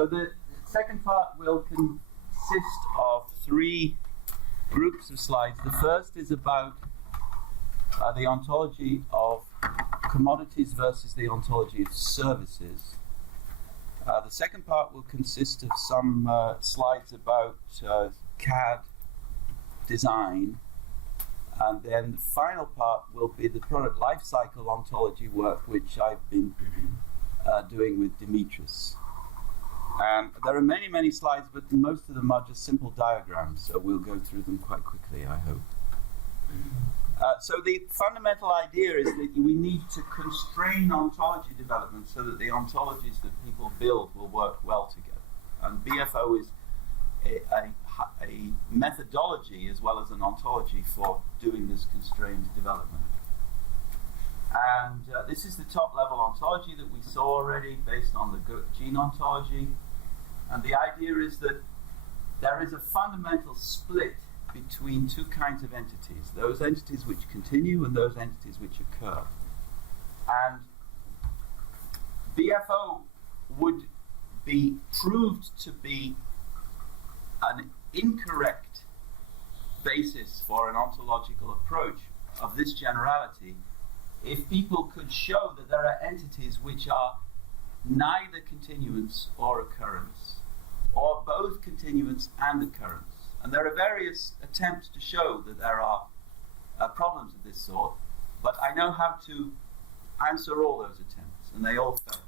So the second part will consist of 3 groups of slides. The first is about the ontology of commodities versus the ontology of services. The second part will consist of some slides about CAD design, and then the final part will be the Product Life Cycle Ontology work, which I've been doing with Dimitris. And there are many, many slides, but most of them are just simple diagrams, so we'll go through them quite quickly, I hope. So the fundamental idea is that we need to constrain ontology development so that the ontologies that people build will work well together. And BFO is a methodology as well as an ontology for doing this constrained development. And this is the top-level ontology that we saw already based on the gene ontology. And the idea is that there is a fundamental split between 2 kinds of entities, those entities which continue and those entities which occur. And BFO would be proved to be an incorrect basis for an ontological approach of this generality if people could show that there are entities which are neither continuance or occurrence, or both continuance and occurrence. And there are various attempts to show that there are problems of this sort, but I know how to answer all those attempts, and they all fail.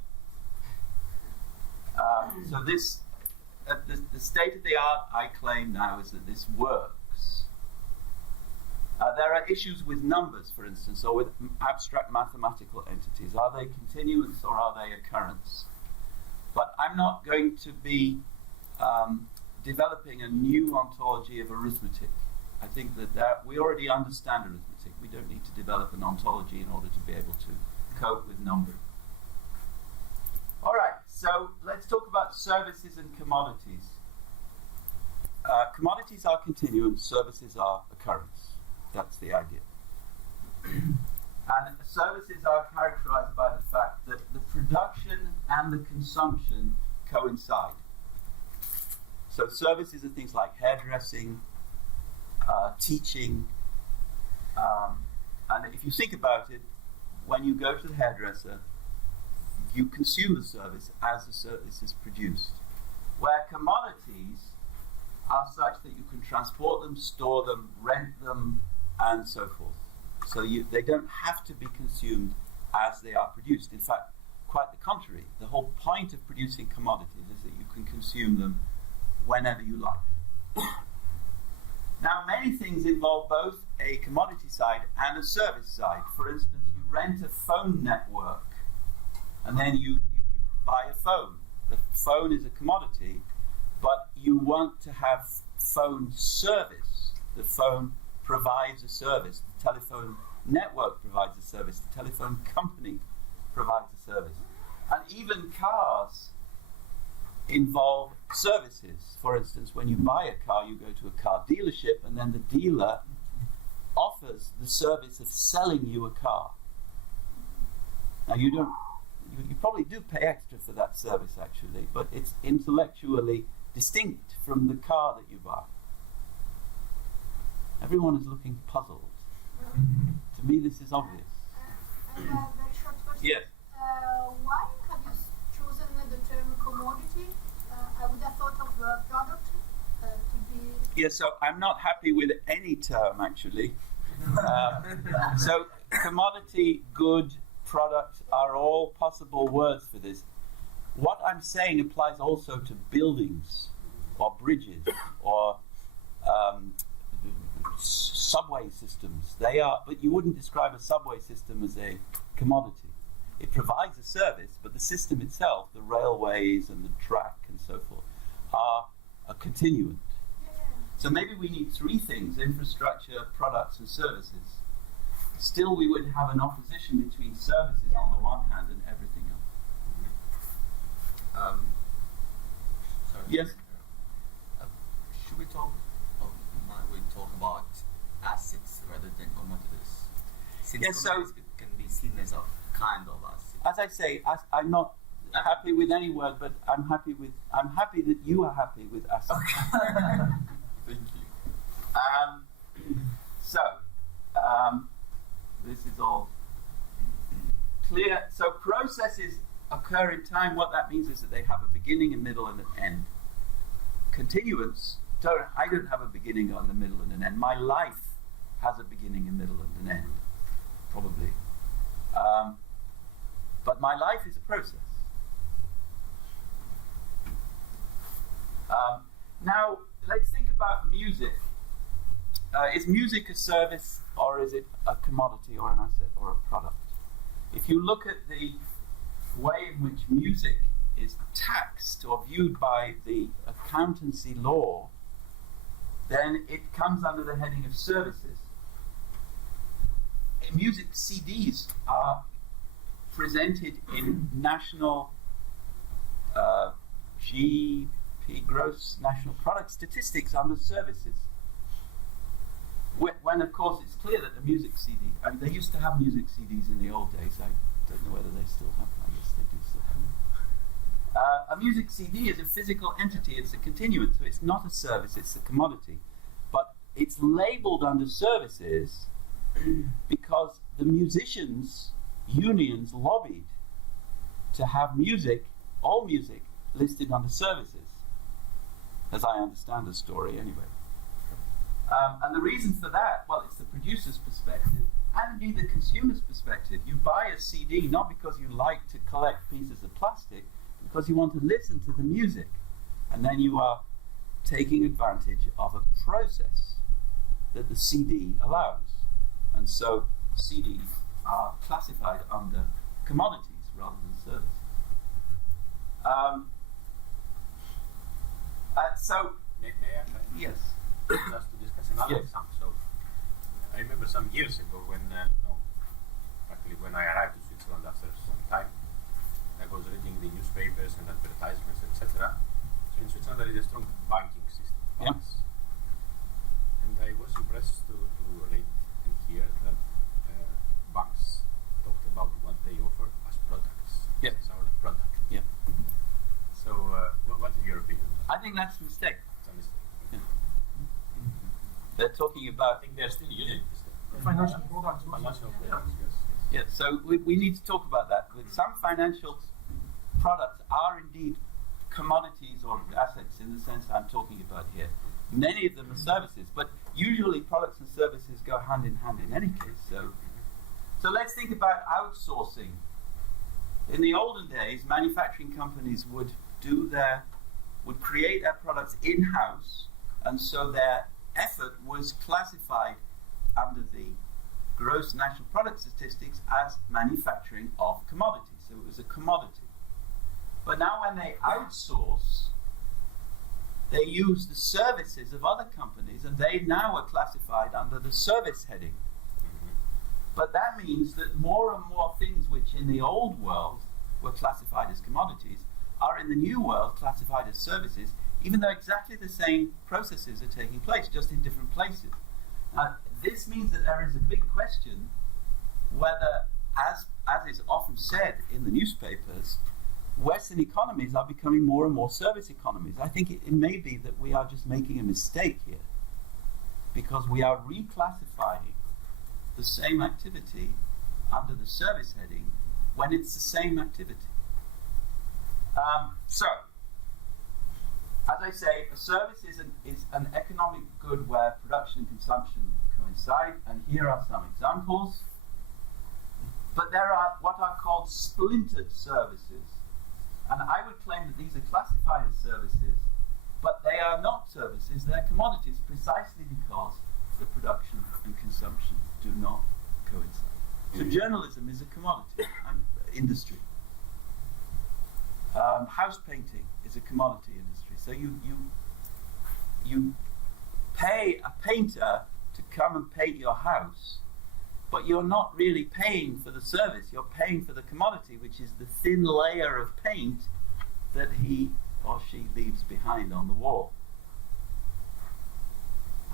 So this, the state of the art, I claim now, is that this works. There are issues with numbers, for instance, or with abstract mathematical entities. Are they continuance or are they occurrence? But I'm not going to be developing a new ontology of arithmetic. I think that we already understand arithmetic. We don't need to develop an ontology in order to be able to cope with numbers. All right, so let's talk about services and commodities. Commodities are continuance, services are occurrence. That's the idea. And services are characterized by the fact that the production and the consumption coincide. So services are things like hairdressing, teaching, and if you think about it, when you go to the hairdresser, you consume the service as the service is produced. Where commodities are such that you can transport them, store them, rent them, and so forth. So they don't have to be consumed as they are produced. In fact, quite the contrary. The whole point of producing commodities is that you can consume them whenever you like. Now, many things involve both a commodity side and a service side. For instance, you rent a phone network, and then you buy a phone. The phone is a commodity, but you want to have phone service. The phone provides a service. The telephone network provides a service. The telephone company provides a service. And even cars involve services. For instance, when you buy a car, you go to a car dealership, and then the dealer offers the service of selling you a car. Now, you probably do pay extra for that service, actually, but it's intellectually distinct from the car that you buy. Everyone is looking puzzled. To me, this is obvious. I have a very short question. Yes. Why have you chosen the term commodity? I would have thought of product to be... Yeah, so I'm not happy with any term, actually. So commodity, good, product are all possible words for this. What I'm saying applies also to buildings or bridges or subway systems. They are, but you wouldn't describe a subway system as a commodity. It provides a service, but the system itself, the railways and the track and so forth, are a continuant. So maybe we need 3 things: infrastructure, products, and services. Still, we would have an opposition between services on the one hand and everything else. Sorry. Yes? Should we talk, might we talk about assets rather than commodities? Since Yes, so commodities can be seen as a kind of asset. as I say, I'm not happy with any word, but I'm happy that you are happy with assets. Thank you. So, this is all clear. So processes occur in time. What that means is that they have a beginning, a middle, and an end. Continuance, I don't have a beginning, and a middle, and an end. My life has a beginning, a middle, and an end, probably. But my life is a process. Now, let's think about music. Is music a service, or is it a commodity, or an asset, or a product? If you look at the way in which music is taxed or viewed by the accountancy law, then it comes under the heading of services. Music CDs are presented in national GP, gross national product statistics under services. When of course it's clear that a music CD, I mean, they used to have music CDs in the old days. I don't know whether they still have them. I guess they do still have them. A music CD is a physical entity. It's a continuance, so it's not a service. It's a commodity, but it's labelled under services because the musicians' unions lobbied to have music, all music, listed under services, as I understand the story anyway. And the reason for that, well, it's the producer's perspective and indeed the consumer's perspective. You buy a CD not because you like to collect pieces of plastic, because you want to listen to the music. And then you are taking advantage of a process that the CD allows. And so CDs are classified under commodities rather than services. Yes. Just to discuss another Yes. example. So, I remember some years ago when I arrived to Switzerland after some time, I was reading the newspapers and advertisements, etc. So in Switzerland there is a strong banking system. Yeah. And I was impressed to read and hear that banks talked about what they offer as products. Yeah. It's our product. Yeah. So what is your opinion? I think that's a mistake. It's a mistake. Yeah. They're talking I about think they're still using this. Financial products. Financial products, yes. Yeah, so we need to talk about that. With some financial products are indeed commodities or assets in the sense I'm talking about here. Many of them are services, but usually products and services go hand in hand in any case. So let's think about outsourcing. In the olden days, manufacturing companies would create their products in-house, and so their effort was classified under the gross national product statistics as manufacturing of commodities. So it was a commodity. But now when they outsource, they use the services of other companies, and they now are classified under the service heading. But that means that more and more things which in the old world were classified as commodities are in the new world classified as services, even though exactly the same processes are taking place, just in different places. This means that there is a big question whether, as is often said in the newspapers, Western economies are becoming more and more service economies. I think it may be that we are just making a mistake here, because we are reclassifying the same activity under the service heading when it's the same activity. So, as I say, a service is an economic good where production and consumption coincide, and here are some examples. But there are what are called splintered services, and I would claim that these are classified as services, but they are not services, they're commodities, precisely because the production and consumption do not coincide. So journalism is a commodity, industry. House painting is a commodity industry. So you pay a painter to come and paint your house, but you're not really paying for the service. You're paying for the commodity, which is the thin layer of paint that he or she leaves behind on the wall.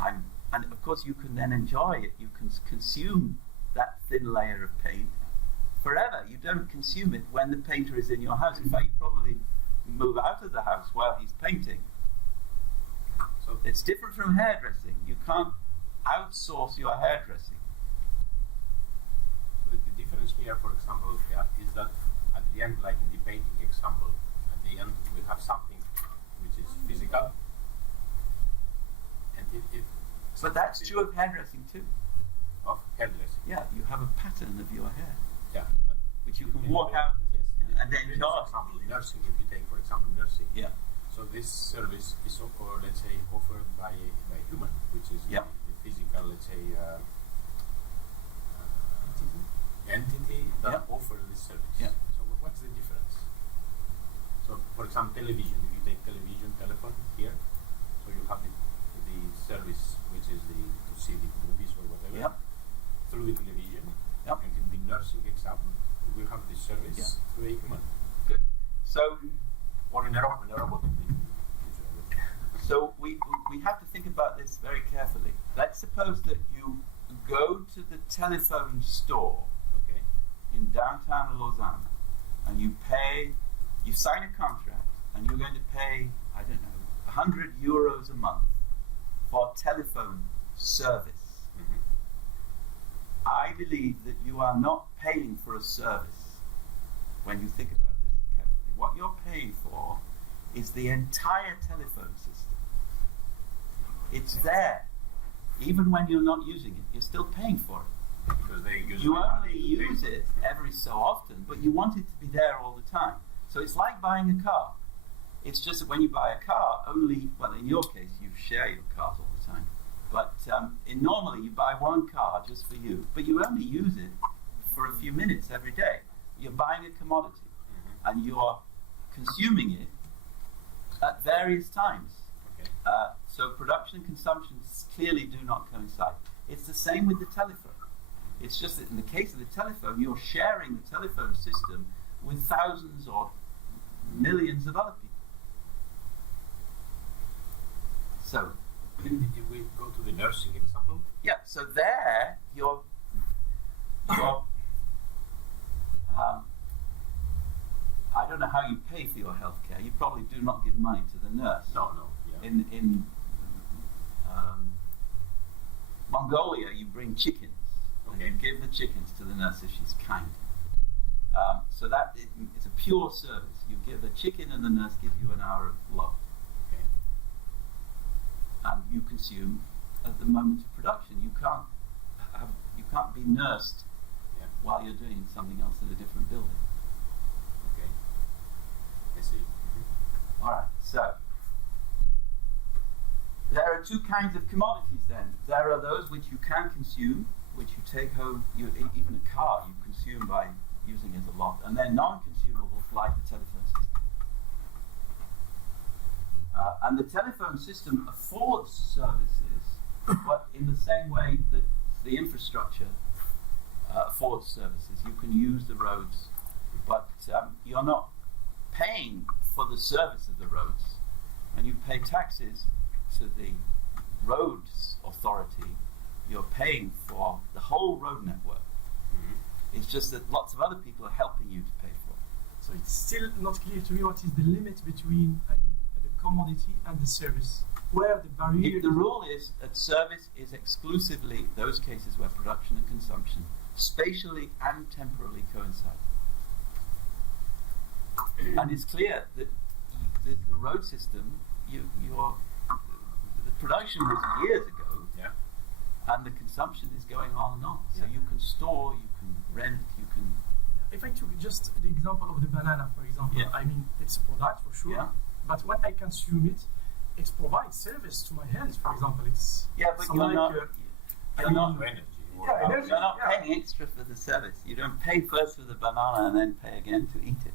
And of course you can then enjoy it. You can consume that thin layer of paint forever. You don't consume it when the painter is in your house. In fact, you probably move out of the house while he's painting. So It's different from hairdressing. You can't outsource your hairdressing. the difference here, for example, is that at the end, like in the painting example, at the end we have something which is physical, and if But that's true of hairdressing too. of hairdressing. Yeah, you have a pattern of your hair, Yeah, but which you can walk out yes, and then for charge. example, nursing. If you take, for example, nursing. Yeah. So this service is, let's say, offered by human, which is Yeah. the physical, let's say, entity that Yeah. offers this service. Yeah. So what's the difference? So, for example, television. If you take television, telephone here, so you have the service, which is to see the movies or whatever, Yeah. through the television. Yeah. And in the nursing example, we have the service Yeah. through a human. Good. So Or in a robot. So we have to think about this very carefully. Let's suppose that you go to the telephone store Okay. in downtown Lausanne and you sign a contract and you're going to pay, I don't know, 100 euros a month for telephone service. Mm-hmm. I believe that you are not paying for a service when you think about this carefully. What you're paying for is the entire telephone system. It's there. Even when you're not using it, you're still paying for it. Because they use You only use it every so often, but you want it to be there all the time. So it's like buying a car. It's just that when you buy a car, in your case, you share your cars all the time. But normally you buy one car just for you, but you only use it for a few minutes every day. You're buying a commodity, and you're consuming it at various times. Okay. So production and consumption clearly do not coincide. It's the same with the telephone. It's just that in the case of the telephone, you're sharing the telephone system with thousands or millions of other people. So, If we go to the nursing example, yeah, so there you're I don't know how you pay for your healthcare. You probably do not give money to the nurse. no, yeah. In Mongolia, you bring chickens. And you give the chickens to the nurse if she's kind. So it's a pure service. You give a chicken and the nurse gives you an hour of love. Okay. And you consume at the moment of production. You can't be nursed Yeah. while you're doing something else in a different building. Okay. I see. Mm-hmm. All right. So there are two kinds of commodities. Then there are those which you can consume, which you take home. Even a car you consume by using it a lot, and then non-consumables like the telephone system. And the telephone system affords services, but in the same way that the infrastructure affords services. You can use the roads, but you're not paying for the service of the roads, and you pay taxes to the roads authority. You're paying for the whole road network. It's just that lots of other people are helping you to pay for it. So it's still not clear to me what is the limit between the commodity and the service. Where the barrier? The rule is that service is exclusively those cases where production and consumption spatially and temporally coincide. And it's clear that the road system, the production was years ago, Yeah. and the consumption is going on and on. So Yeah. you can store, you can rent, you can. If I took just the example of the banana, for example, Yeah. I mean, it's a product for sure, Yeah. but when I consume it, it provides service to my health, for example. It's Yeah, but some you're like, not. I You're mean, not. No energy. Yeah, energy. You're not Yeah. paying extra for the service. You don't pay first for the banana and then pay again to eat it.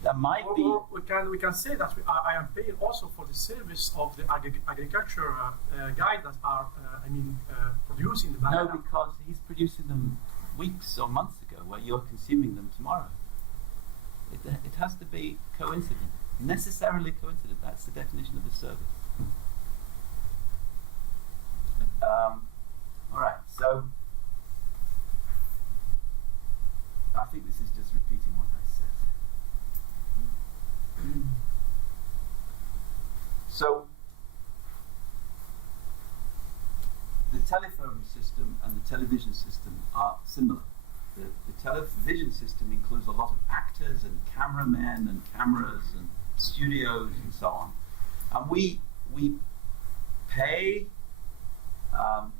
There might be. Or we can say that I am paying also for the service of the agriculture guys that are producing the No, banana. because he's producing them weeks or months ago, where you're consuming them tomorrow. It has to be coincident, necessarily coincident. That's the definition of the service. All right. So So the telephone system and the television system are similar. The television system includes a lot of actors and cameramen and cameras and studios and so on. And we pay,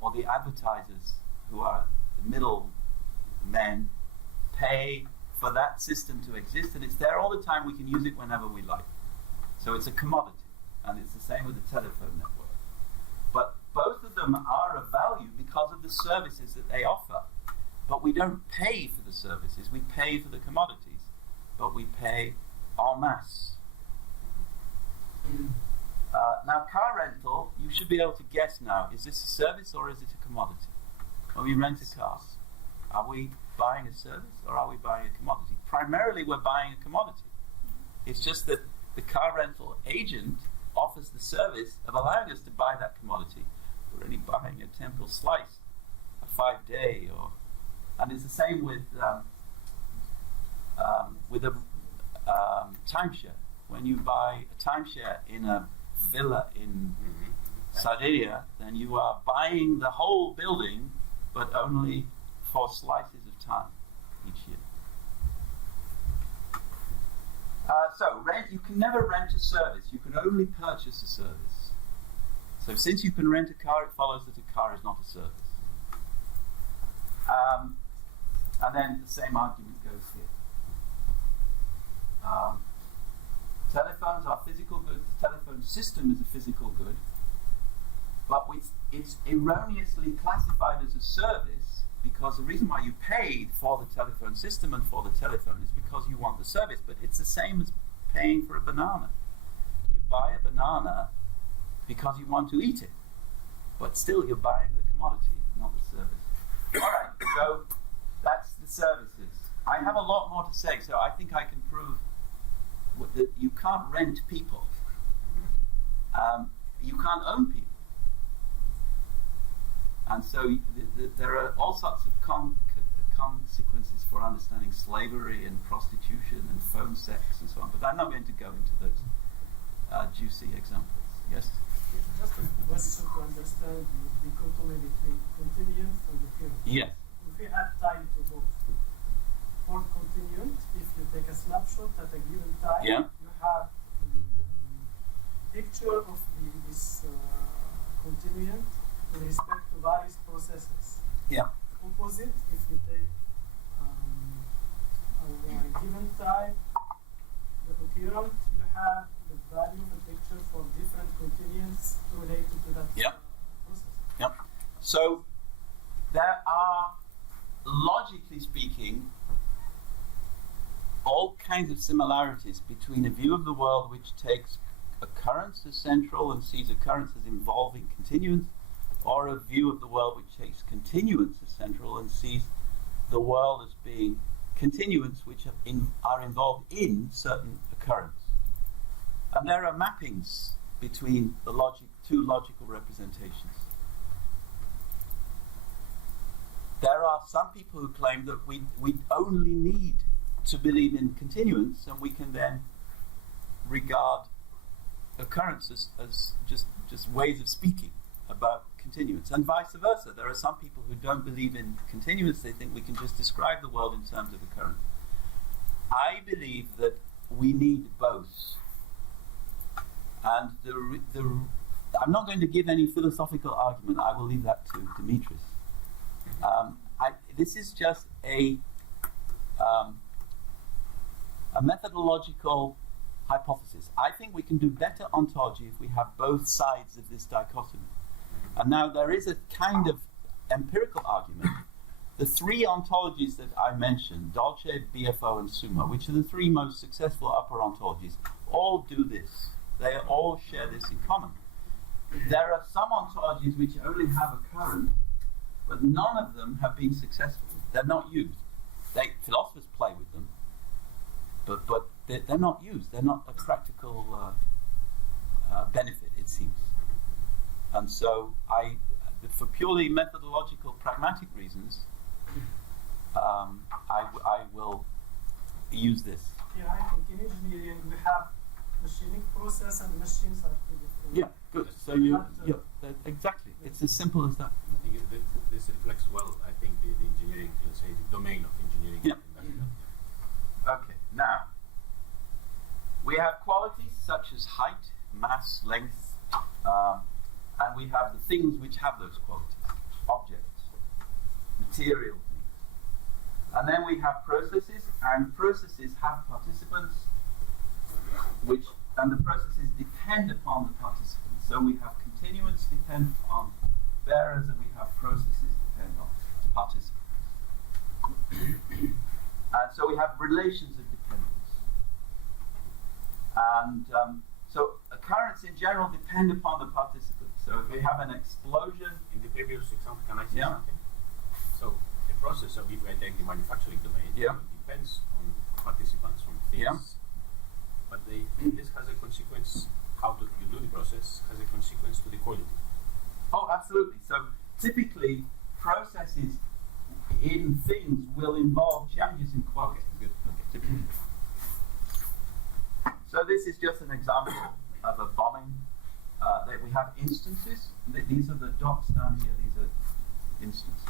or the advertisers who are the middle men pay for that system to exist, and it's there all the time. We can use it whenever we like. So it's a commodity, and it's the same with the telephone network. But both of them are of value because of the services that they offer. But we don't pay for the services, we pay for the commodities, but we pay en masse. Now, car rental, you should be able to guess now, is this a service or is it a commodity? When we rent a car, are we buying a service or are we buying a commodity? Primarily, we're buying a commodity. It's just that the car rental agent offers the service of allowing us to buy that commodity. We're only buying a temporal slice, a 5-day, and it's the same with a timeshare. When you buy a timeshare in a villa in Sardinia, then you are buying the whole building, but only for slices of time each year. So you can never rent a service. You can only purchase a service. So since you can rent a car, it follows that a car is not a service. And then the same argument goes here. Telephones are physical goods. The telephone system is a physical good, but it's erroneously classified as a service because the reason why you paid for the telephone system and for the telephone is because you want the service. But it's the same as paying for a banana. You buy a banana because you want to eat it, but still you're buying the commodity, not the service. All right, so that's the services. I have a lot more to say, so I think I can prove that you can't rent people. You can't own people. And so there are all sorts of consequences for understanding slavery and prostitution and phone sex and so on, but I'm not going to go into those juicy examples. Yes? Just a question to understand the dichotomy between continuance and the period. Yes. If we add time to both, for continuant, if you take a snapshot at a given time, Yeah. you have the picture of this continuant with respect to various processes. Yeah. Opposite, if you take a given time, the occurrent, you have the value of the picture for different continuants related to that process. Yep. So there are, logically speaking, all kinds of similarities between a view of the world which takes occurrence as central and sees occurrence as involving continuance, or a view of the world which takes continuance as central and sees the world as being continuance which are involved in certain occurrence. And there are mappings between the two logical representations. There are some people who claim that we only need to believe in continuance, and we can then regard occurrences as just ways of speaking about continuance, and vice versa. There are some people who don't believe in continuance. They think we can just describe the world in terms of occurrence. I believe that we need both, and I'm not going to give any philosophical argument. I will leave that to Dimitris. This is just a methodological hypothesis. I think we can do better ontology if we have both sides of this dichotomy. And now there is a kind of empirical argument. The three ontologies that I mentioned, Dolce, BFO, and Summa, which are the three most successful upper ontologies, all do this. They all share this in common. There are some ontologies which only have occurrence, but none of them have been successful. They're not used. Philosophers play with them, but they're not used. They're not a practical benefit, it seems. And so for purely methodological, pragmatic reasons, I will use this. Yeah, I think in engineering we have machining process and machines are two different. Yeah, good. So exactly. It's as simple as that. I think this reflects well, I think, the engineering, let's say, the domain of engineering. Yeah. in that. Okay, now we have qualities such as height, mass, length, and we have the things which have those qualities, objects, material things. And then we have processes, and processes have participants, and the processes depend upon the participants. So we have continuance dependent on bearers, and we have processes dependent on participants. And so we have relations of dependence. And so occurrence in general depend upon the participants. So if we have an explosion. In the previous example, can I say Yeah. something? So the process of if I take the manufacturing domain, Yeah. it depends on participants, on things. Yeah. But this has a consequence, you do the process, has a consequence to the quality. Oh, absolutely. So typically processes in things will involve changes in quality. Good. Typically. So this is just an example of a bombing. That we have instances. These are the dots down here. These are instances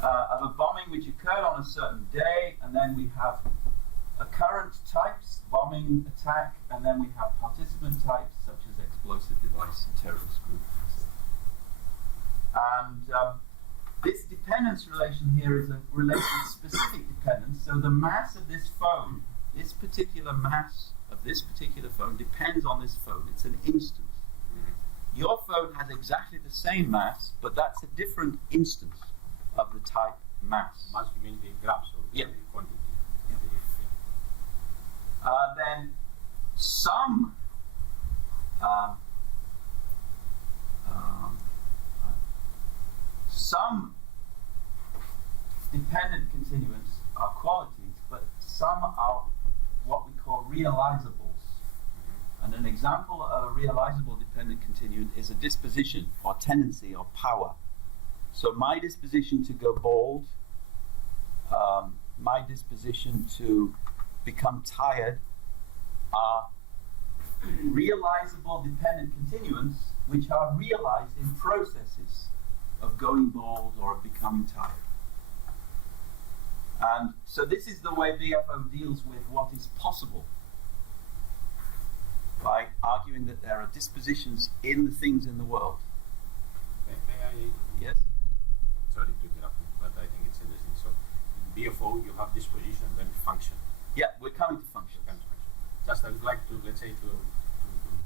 of a bombing which occurred on a certain day, and then we have occurrence types, bombing, attack, and then we have participant types such as explosive device and terrorist group. And this dependence relation here is a relation-specific dependence. So the mass of this phone, this particular mass of this particular phone depends on this phone. It's an instance. Your phone has exactly the same mass, but that's a different instance of the type mass. Mass, you mean the grams or Yeah. the quantity? Then some dependent continuants are qualities, but some are what we call realizables. And an example of a realizable dependent continuant is a disposition or tendency or power. So my disposition to go bald, my disposition to become tired are realizable dependent continuants which are realized in processes of going bald or of becoming tired. And so this is the way BFO deals with what is possible, by arguing that there are dispositions in the things in the world. May I? Yes? Sorry to interrupt you, but I think it's interesting. So in BFO, you have disposition and then function. Yeah, we're coming to functions. Just I would like to, let's say, to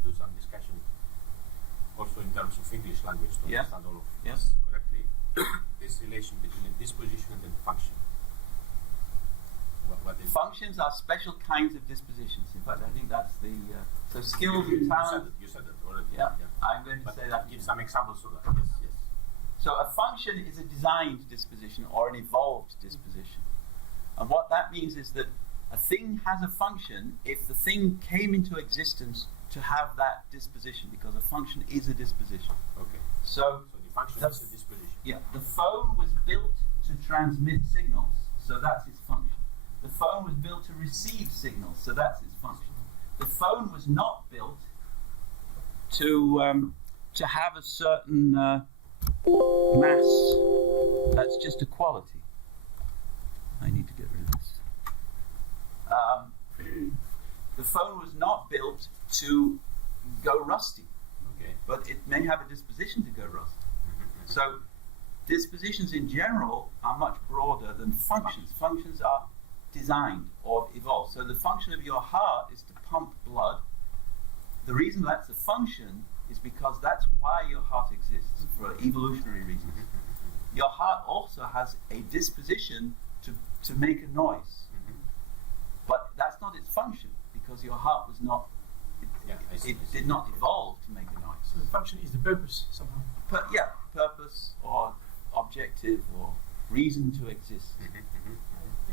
do some discussion also in terms of English language to Yeah. understand all of Yes. this correctly. This relation between a disposition and then function. What is Functions are special kinds of dispositions. In fact, I think that's the so skills and talent. You said that already. Yeah, I'm going to But say that. give some examples of that. Yes. So a function is a designed disposition or an evolved disposition. And what that means is that a thing has a function if the thing came into existence to have that disposition, because a function is a disposition. Okay. So So the function is a disposition. yeah, the phone was built to transmit signals, so that's its function. The phone was built to receive signals, so that's its function. The phone was not built to have a certain mass. That's just a quality. I need to get rid of this. The phone was not built to go rusty, Okay. but it may have a disposition to go rusty. So dispositions in general are much broader than functions. Functions are designed or evolved. So the function of your heart is to pump blood. The reason that's a function is because that's why your heart exists, for evolutionary reasons. Your heart also has a disposition to make a noise. But that's not its function, because your heart was not, it did not evolve to make a noise. So the function is the purpose somehow. Purpose or objective or reason to exist. We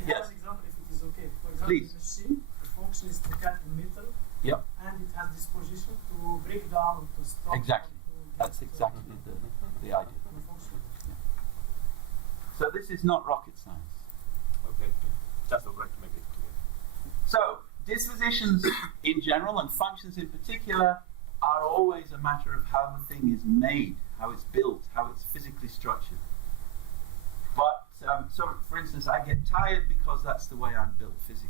Yes. have an example if it is okay. For example, Please. the machine, the function is to cut metal, Yep, and it has disposition to break down or to stop. exactly. or to That's get, exactly the idea. the function. So this is not rocket science. Okay. Just would like to make it clear. So dispositions in general and functions in particular are always a matter of how the thing is made, how it's built, how it's physically structured. But, so for instance, I get tired because that's the way I'm built physically.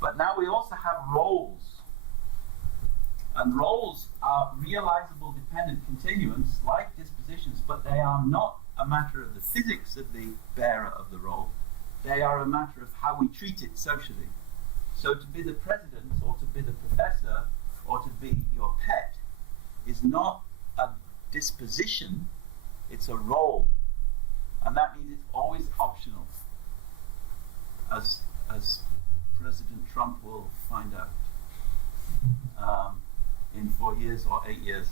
But now we also have roles. And roles are realizable dependent continuants like dispositions, but they are not a matter of the physics of the bearer of the role. They are a matter of how we treat it socially. So to be the president, or to be the professor, or to be your pet is not a disposition, it's a role. And that means it's always optional, as President Trump will find out in 4 years or 8 years.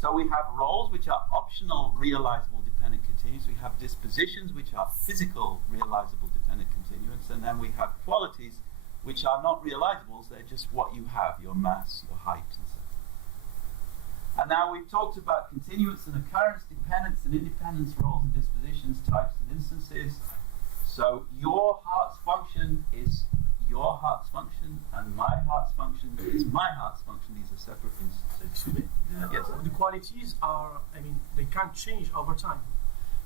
So we have roles which are optional realizable dependent continuants. We have dispositions which are physical realizable dependent continuants, and then we have qualities which are not realizables, they're just what you have, your mass, your height, and so on. And now we've talked about continuance and occurrence, dependence and independence, roles and dispositions, types and instances. So your heart's function is your heart's function, and my heart's function is my heart's function. These are separate instances. Excuse me? Yes. The qualities are, they can't change over time.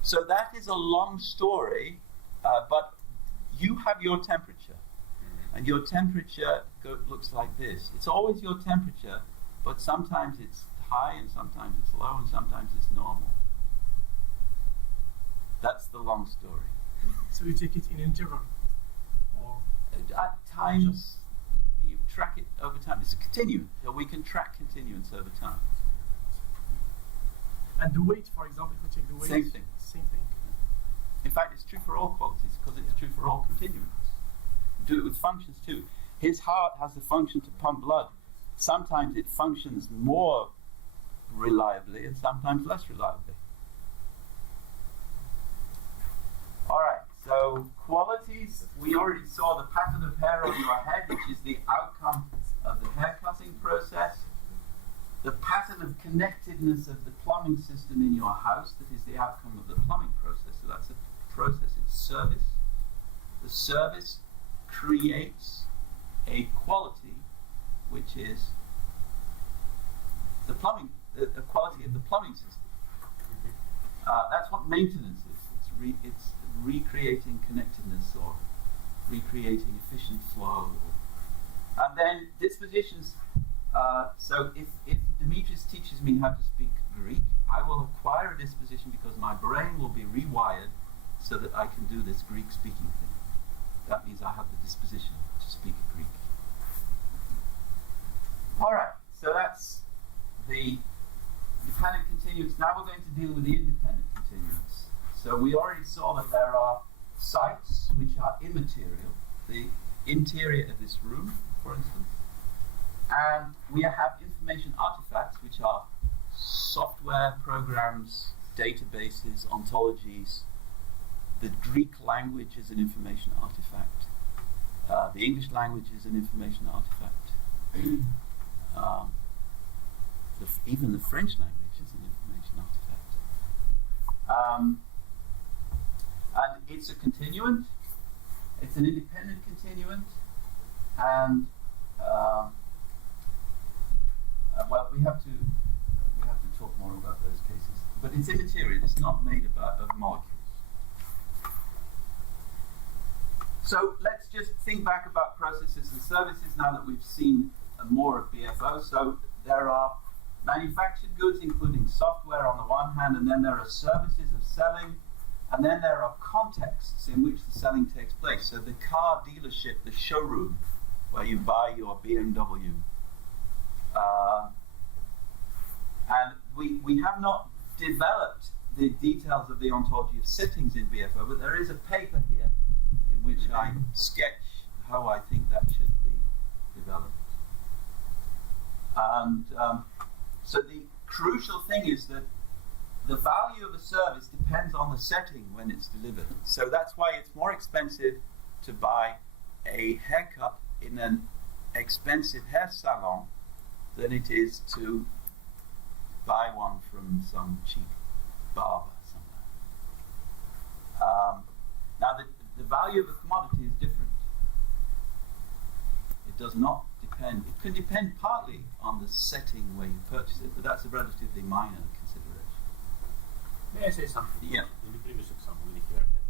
So that is a long story, but you have your temperature. And your temperature looks like this. It's always your temperature, but sometimes it's high, and sometimes it's low, and sometimes it's normal. That's the long story. So you take it in interval? Or At times, you track it over time. It's a continuum. So we can track continuance over time. and the weight, for example, if we take the weight. Same thing. Same thing. In fact, it's true for all qualities because it's true for all continuums. Do it with functions too. His heart has the function to pump blood. Sometimes it functions more reliably and sometimes less reliably. Alright, so qualities. We already saw the pattern of hair on your head, which is the outcome of the hair cutting process. The pattern of connectedness of the plumbing system in your house, that is the outcome of the plumbing process. So that's a process, it's service. The service creates a quality which is the plumbing, the quality of the plumbing system. That's what maintenance is. It's recreating connectedness or recreating efficient flow. And then dispositions. So if Demetrius teaches me how to speak Greek, I will acquire a disposition because my brain will be rewired so that I can do this Greek speaking thing. That means I have the disposition to speak Greek. Alright, so that's the dependent continuance. Now we're going to deal with the independent continuance. So we already saw that there are sites which are immaterial, the interior of this room, for instance. And we have information artifacts, which are software, programs, databases, ontologies. The Greek language is an information artifact. The English language is an information artifact. Even the French language is an information artifact. And it's a continuant. It's an independent continuant. And well, we have to talk more about those cases. But it's immaterial. It's not made of molecules. So let's just think back about processes and services now that we've seen more of BFO. So there are manufactured goods, including software on the one hand, and then there are services of selling, and then there are contexts in which the selling takes place. So the car dealership, the showroom, where you buy your BMW. And we have not developed the details of the ontology of settings in BFO, but there is a paper here in which I sketch how I think that should be developed. And so the crucial thing is that the value of a service depends on the setting when it's delivered. So that's why it's more expensive to buy a haircut in an expensive hair salon than it is to buy one from some cheap barber somewhere. Now the value of a commodity is different. does not depend. It can depend partly on the setting where you purchase it, but that's a relatively minor consideration. May I say something? Yeah. In the previous example, with the haircut.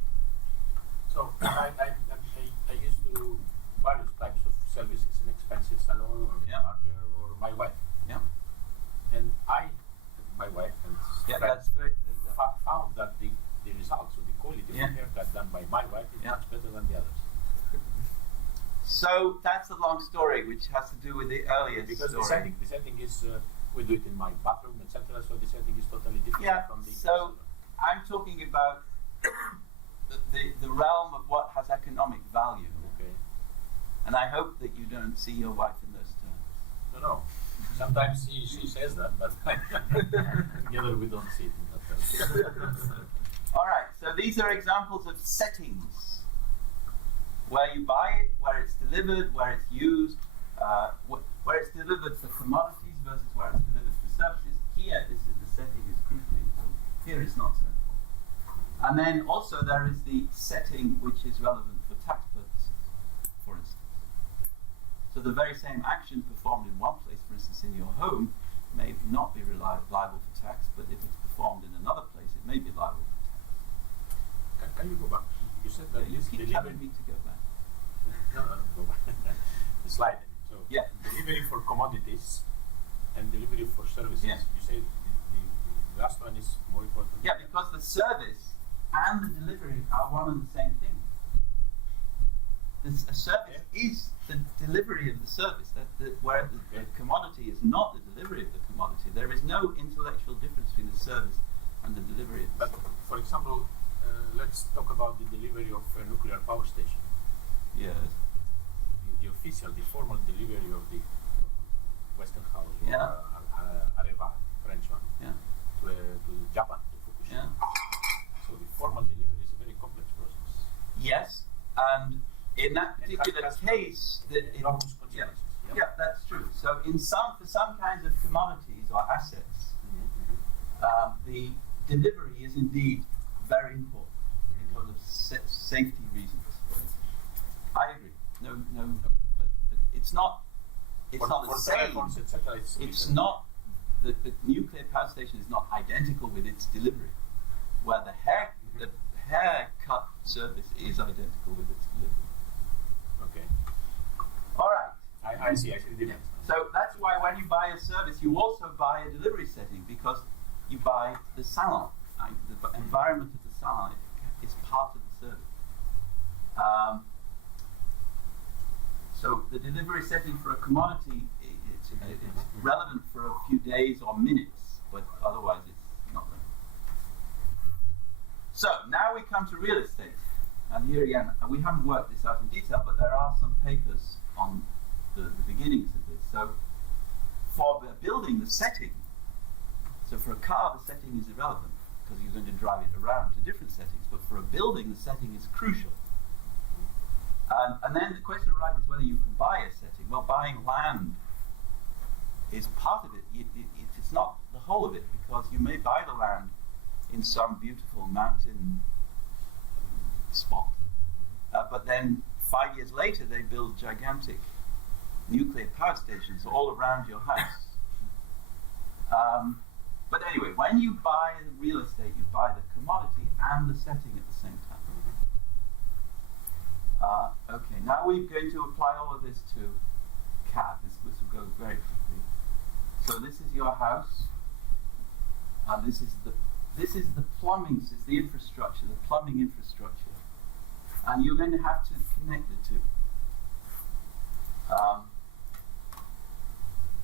So I used to do various types of services, an expensive salon or Yeah. barber or my wife. Yeah. And my wife and Yeah, friends that's very. found that the results or the quality of Yeah. the haircut done by my wife is Yeah. much better than the others. So that's a long story, which has to do with the earlier Because story. the setting is, we do it in my bathroom, etc. So the setting is totally different Yeah, from the so I'm talking about the realm of what has economic value. Okay. And I hope that you don't see your wife in those terms. No. Sometimes she says that, but together we don't see it in that terms. All right, so these are examples of settings. Where you buy it, where it's delivered, where it's used, where it's delivered for commodities versus where it's delivered for services. Here, the setting is crucially important. Here, it's not so important. And then also there is the setting which is relevant for tax purposes, for instance. So the very same action performed in one place, for instance, in your home, may not be liable for tax, but if it's performed in another place, it may be liable for tax. Can you go back? You said that You keep telling me to go back. No, go back. The slide. So Yeah. delivery for commodities and delivery for services. Yeah. You say the last one is more important. Yeah, because the service and the delivery are one and the same thing. A service is the delivery of the service, where the commodity is not the delivery of the commodity. There is no intellectual difference between the service and the delivery of the But service. for example, let's talk about the delivery of a nuclear power station. Yes. The official, the formal delivery of the Westinghouse or Yeah. Areva, the French one, Yeah. to Japan, to Fukushima. Yeah. So the formal delivery is a very complex process. Yes, and in that And particular has case, enormous consequences. yeah, that's true. So for some kinds of commodities or assets, the delivery is indeed very important because of safety reasons. I agree. No, but it's not. It's not the for same. telephones, etc. It's not. The nuclear power station is not identical with its delivery, where the haircut service is identical with its delivery. Okay. All right. I see the difference. So that's why when you buy a service, you also buy a delivery setting because you buy the salon. Right? The environment of the salon is part of the service. So the delivery setting for a commodity, it's relevant for a few days or minutes, but otherwise it's not relevant. So now we come to real estate. And here again, we haven't worked this out in detail, but there are some papers on the beginnings of this. So for building the setting, so for a car, the setting is irrelevant because you're going to drive it around to different settings. But for a building, the setting is crucial. And then the question arises whether you can buy a setting. Well, buying land is part of it. It's not the whole of it, because you may buy the land in some beautiful mountain spot. But then 5 years later, they build gigantic nuclear power stations all around your house. But anyway, when you buy real estate, you buy the commodity and the setting at the same time. Okay, now we're going to apply all of this to CAD. This will go very quickly. So this is your house, and this is the plumbing. This is the infrastructure, the plumbing infrastructure, and you're going to have to connect the two.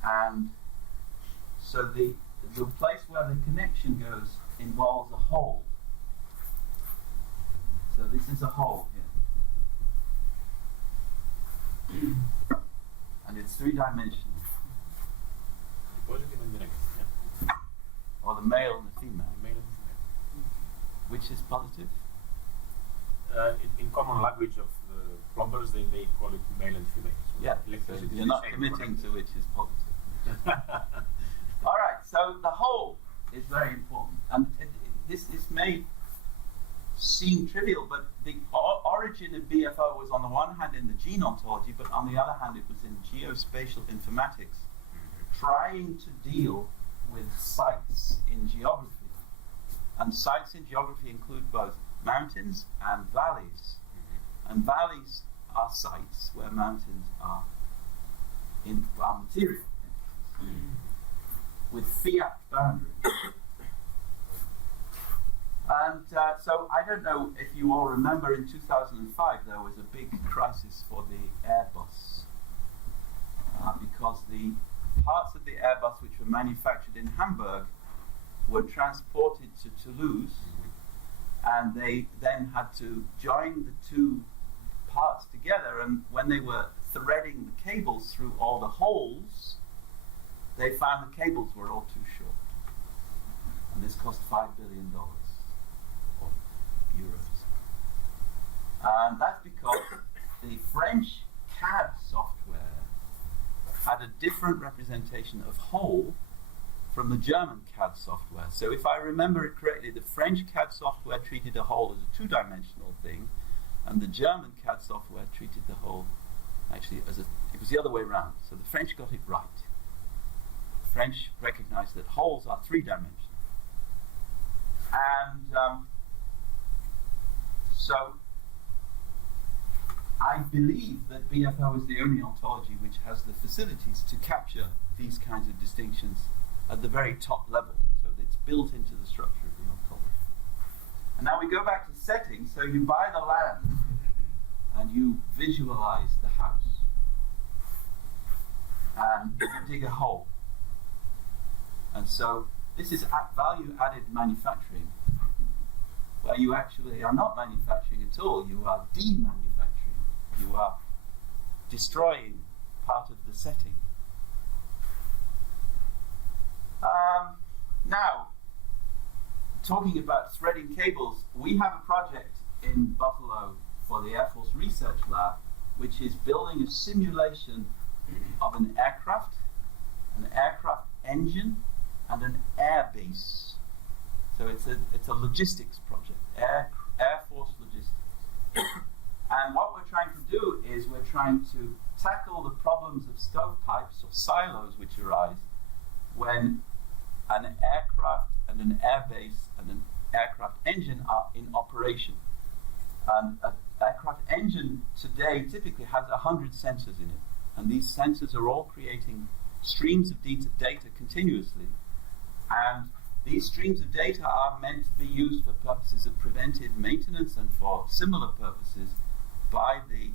And so the place where the connection goes involves a hole. So this is a hole here. And it's three-dimensional. The positive and the negative, yeah? Or the male and the female. The male and female. Which is positive? In common language of plumbers, they call it male and female. So Yeah, so electricity you're is not the same, committing correct? to which is positive. All right, so the whole is very important. And this may seem trivial, but the origin origin of BFO was on the one hand in the gene ontology, but on the other hand it was in geospatial informatics, trying to deal with sites in geography. And sites in geography include both mountains and valleys. And valleys are sites where mountains are material, with fiat boundaries. And so I don't know if you all remember, in 2005 there was a big crisis for the Airbus because the parts of the Airbus which were manufactured in Hamburg were transported to Toulouse, and they then had to join the two parts together, and when they were threading the cables through all the holes, they found the cables were all too short. And this cost $5 billion of euros. And that's because the French CAD software had a different representation of hole from the German CAD software. So if I remember it correctly, the French CAD software treated a hole as a two-dimensional thing, and the German CAD software treated the hole actually as it was the other way around. So the French got it right. The French recognized that holes are three-dimensional. And so I believe that BFO is the only ontology which has the facilities to capture these kinds of distinctions at the very top level, so that it's built into the structure of the ontology. And now we go back to settings. So you buy the land and you visualize the house and you dig a hole. And so this is value added manufacturing, where you actually are not manufacturing at all, you are de-manufacturing. You are destroying part of the setting. Now, talking about threading cables, we have a project in Buffalo for the Air Force Research Lab, which is building a simulation of an aircraft engine, and an air base. So it's a logistics project, Air Force logistics. And what we're trying to do is we're trying to tackle the problems of stovepipes or silos which arise when an aircraft and an air base and an aircraft engine are in operation. And an aircraft engine today typically has 100 sensors in it, and these sensors are all creating streams of data continuously, and these streams of data are meant to be used for purposes of preventive maintenance and for similar purposes by the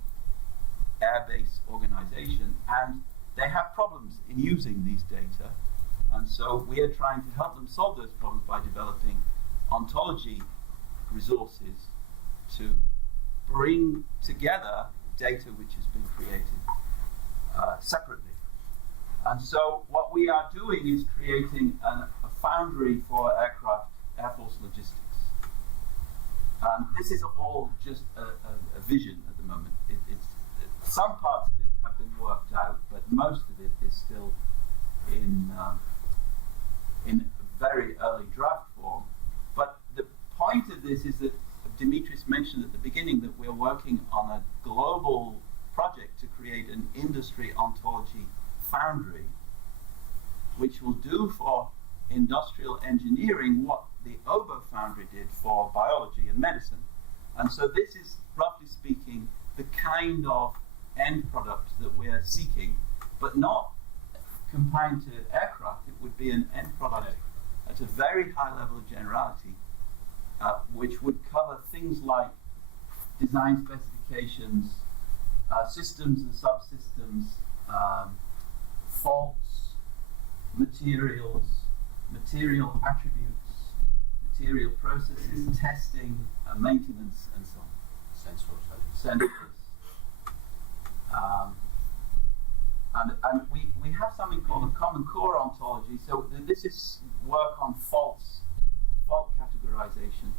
airbase organization, and they have problems in using these data, and so we are trying to help them solve those problems by developing ontology resources to bring together data which has been created separately. And so what we are doing is creating a foundry for Air Force logistics. This is all just a vision at the moment. Some parts of it have been worked out, but most of it is still in very early draft form. But the point of this is that Dimitris mentioned at the beginning that we're working on a global project to create an industry ontology foundry, which will do for industrial engineering what the OBO foundry did for biology and medicine. And so this is, roughly speaking, the kind of end product that we're seeking, but not confined to aircraft. It would be an end product at a very high level of generality, which would cover things like design specifications, systems and subsystems, faults, materials, material attributes, material processes, testing, maintenance, and so on. Sensors. And we have something called a common core ontology. So this is work on fault categorization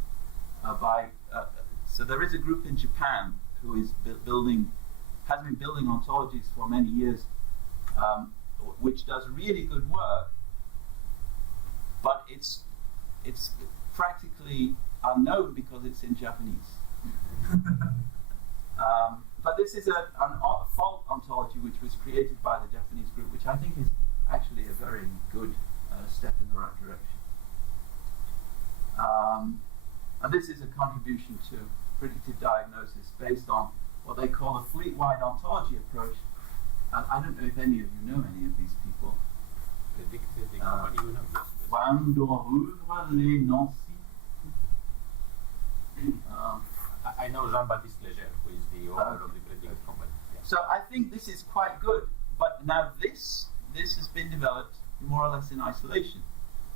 so there is a group in Japan who is has been building ontologies for many years, which does really good work, but it's practically unknown because it's in Japanese. this is a fault ontology which was created by the Japanese group, which I think is actually a very good step in the right direction. And this is a contribution to predictive diagnosis based on what they call a fleet-wide ontology approach. And I don't know if any of you know any of these people. Predictive, the company you know. I know Jean-Baptiste Leger, who is the owner of the predictive company. Yeah. So I think this is quite good, but now this has been developed more or less in isolation.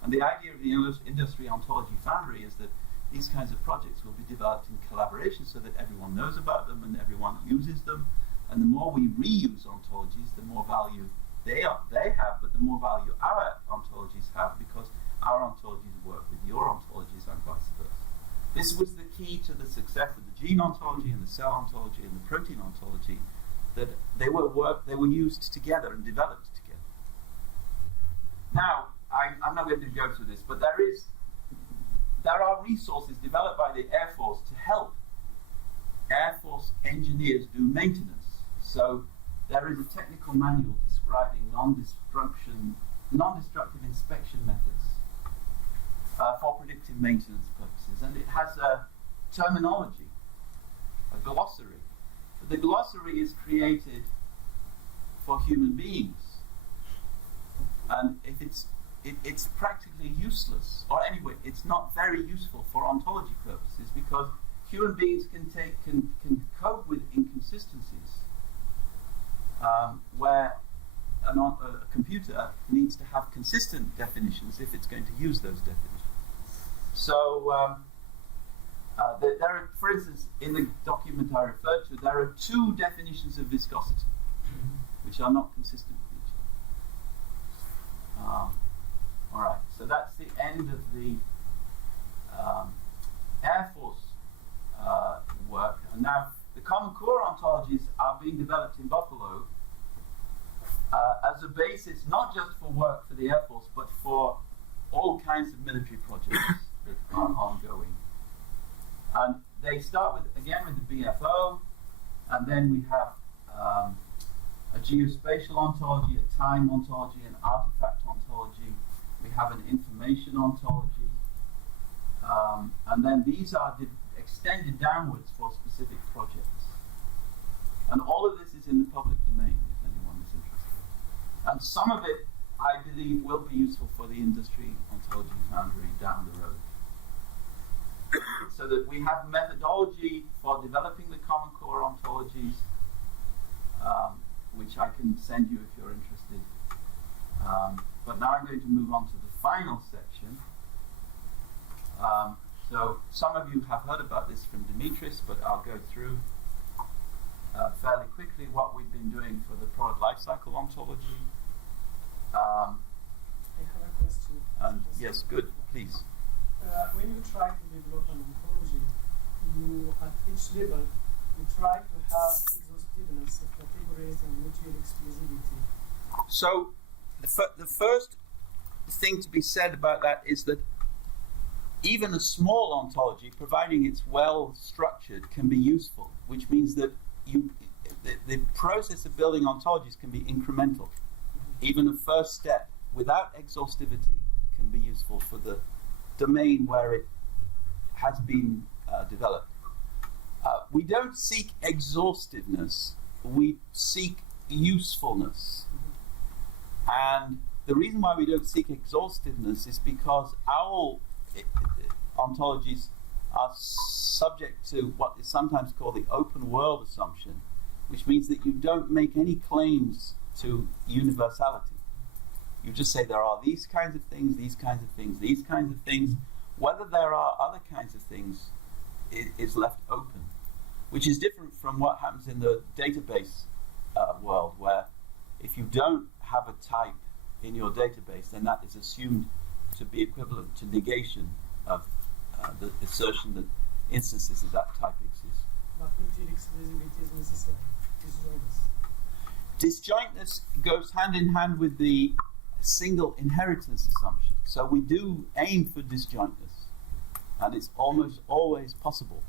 And the idea of the Industry Ontology Foundry is that these kinds of projects will be developed in collaboration so that everyone knows about them and everyone uses them. And the more we reuse ontologies, the more value they have, but the more value our ontologies have, because our ontologies work with your ontologies and vice versa. This was the key to the success of the gene ontology and the cell ontology and the protein ontology, that they were used together and developed together. Now, I'm not going to go through this, but there are resources developed by the Air Force to help Air Force engineers do maintenance. So there is a technical manual describing non-destructive inspection methods for predictive maintenance purposes, and it has a terminology, a glossary. The glossary is created for human beings, and if it's practically useless, or anyway, it's not very useful for ontology purposes, because human beings can cope with inconsistencies where a computer needs to have consistent definitions if it's going to use those definitions. So there are, for instance, in the document I referred to, there are two definitions of viscosity which are not consistent with each other. All right, so that's the end of the Air Force work. And now the Common Core ontologies are being developed in Buffalo as a basis, not just for work for the Air Force, but for all kinds of military projects that are ongoing. And they start with the BFO, and then we have a geospatial ontology, a time ontology, an artifact ontology. We have an information ontology, and then these are extended downwards for specific projects. And all of this is in the public domain, if anyone is interested. And some of it, I believe, will be useful for the Industry Ontology Foundry down the road. So that we have methodology for developing the Common Core ontologies, which I can send you if you're interested. But now I'm going to move on to the final section. So some of you have heard about this from Dimitris, but I'll go through fairly quickly what we've been doing for the Product Life Cycle Ontology. I have a question. Yes, good, please. When you try to develop an ontology, you, at each level, you try to have exhaustiveness of categories and mutual exclusivity. So the first thing to be said about that is that even a small ontology, providing it's well structured, can be useful, which means that the process of building ontologies can be incremental. Even a first step without exhaustivity can be useful for the domain where it has been developed. We don't seek exhaustiveness, we seek usefulness. And the reason why we don't seek exhaustiveness is because our ontologies are subject to what is sometimes called the open world assumption, which means that you don't make any claims to universality. You just say there are these kinds of things, these kinds of things, these kinds of things. Whether there are other kinds of things is left open, which is different from what happens in the database world, where if you don't have a type in your database, then that is assumed to be equivalent to negation of the assertion that instances of that type exist. But mutual exclusivity is necessary. Disjointness goes hand in hand with the single inheritance assumption. So we do aim for disjointness, and it's almost always possible.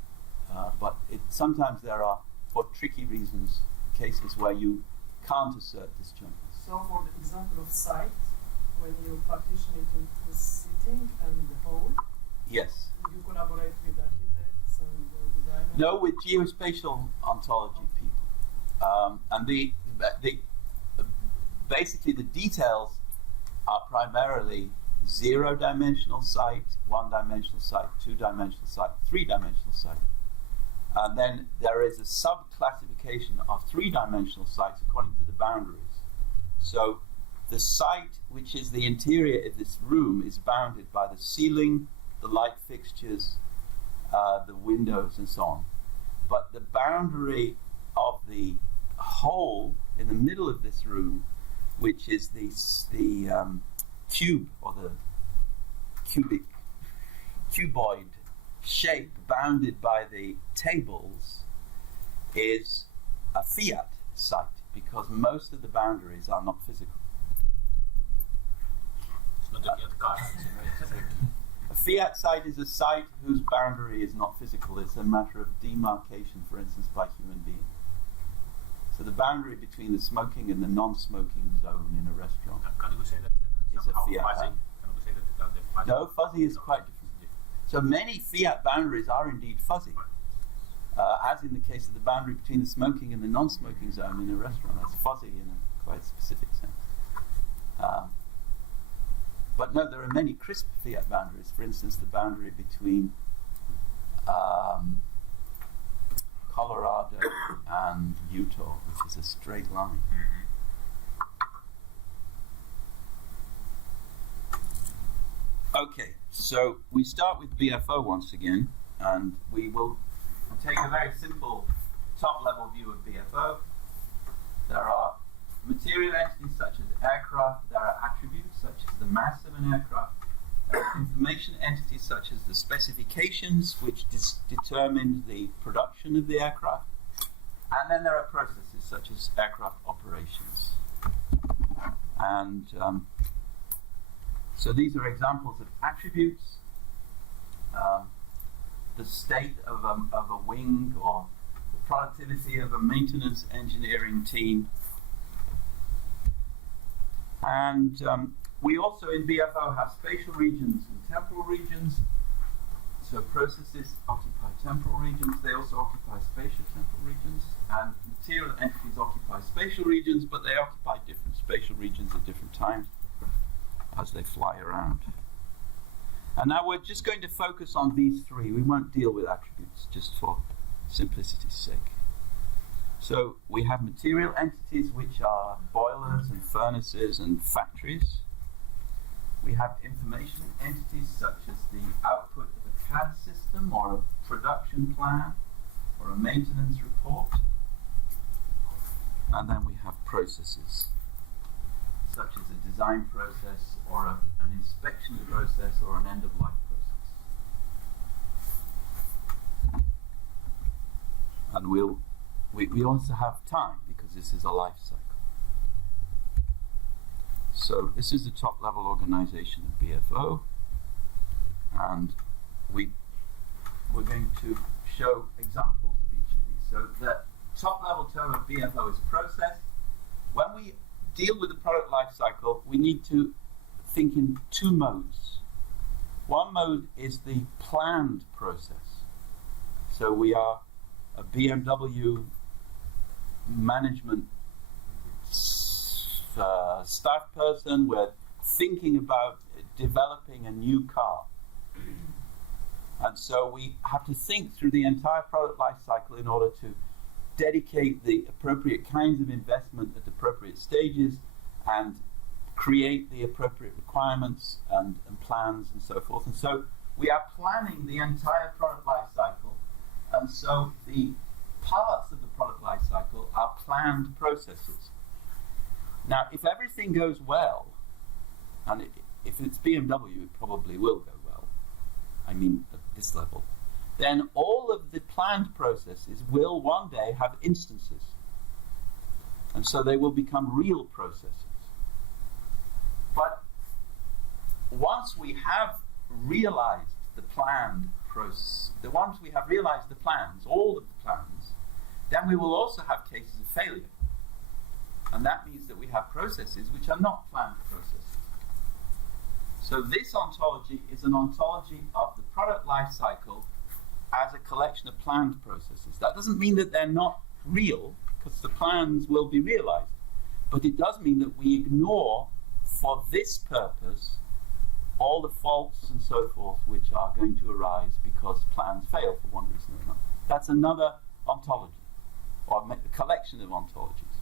But sometimes there are for tricky reasons, cases where you can't assert disjointness. So for the example of site, when you partition it into sitting and the whole, Yes. you collaborate with architects and designers? No, with geospatial ontology people. And basically the details are primarily 0-dimensional site, 1-dimensional site, 2-dimensional site, 3-dimensional site. And then there is a sub-classification of 3-dimensional sites according to the boundaries. So the site, which is the interior of this room, is bounded by the ceiling, the light fixtures, the windows, and so on. But the boundary of the hole in the middle of this room, which is the cube or the cuboid shape bounded by the tables, is a fiat site because most of the boundaries are not physical. It's not a car. A fiat site is a site whose boundary is not physical. It's a matter of demarcation, for instance, by human beings. So the boundary between the smoking and the non-smoking zone in a restaurant Can we say that is a somehow fiat fuzzy? boundary. Can we say that the fuzzy? No, fuzzy is quite different. So many fiat boundaries are indeed fuzzy, as in the case of the boundary between the smoking and the non-smoking zone in a restaurant. That's fuzzy in a quite specific sense. But no, there are many crisp fiat boundaries. For instance, the boundary between Colorado and Utah, which is a straight line. Okay, so we start with BFO once again, and we will take a very simple top-level view of BFO. There are material entities such as aircraft, there are attributes such as the mass of an aircraft, there are information entities such as the specifications which determine the production of the aircraft, and then there are processes such as aircraft operations. And so these are examples of attributes, the state of a wing or the productivity of a maintenance engineering team. And we also in BFO have spatial regions and temporal regions. So processes occupy temporal regions, they also occupy spatial temporal regions, and material entities occupy spatial regions, but they occupy different spatial regions at different times as they fly around. And now we're just going to focus on these three. We won't deal with attributes just for simplicity's sake. So we have material entities, which are boilers and furnaces and factories. We have information entities such as the output of a CAD system or a production plan or a maintenance report. And then we have processes such as a design process or an inspection process or an end-of-life process. And we also have time because this is a life cycle. So this is the top-level organization of BFO, and we're going to show examples of each of these. So the top-level term of BFO is process. When we deal with the product life cycle, we need to think in two modes. One mode is the planned process. So we are a BMW management staff person, we're thinking about developing a new car. And so we have to think through the entire product life cycle in order to dedicate the appropriate kinds of investment at appropriate stages and create the appropriate requirements and plans and so forth. And so we are planning the entire product life cycle, and so the parts of the product life cycle are planned processes. Now, if everything goes well, and if it's BMW, it probably will go well, I mean at this level, then all of the planned processes will one day have instances. And so they will become real processes. But once we have realized the planned process, once we have realized the plans, all of the plans, then we will also have cases of failure. And that means that we have processes which are not planned processes. So this ontology is an ontology of the product life cycle as a collection of planned processes. That doesn't mean that they're not real, because the plans will be realized. But it does mean that we ignore, for this purpose, all the faults and so forth which are going to arise because plans fail for one reason or another. That's another ontology, or a collection of ontologies.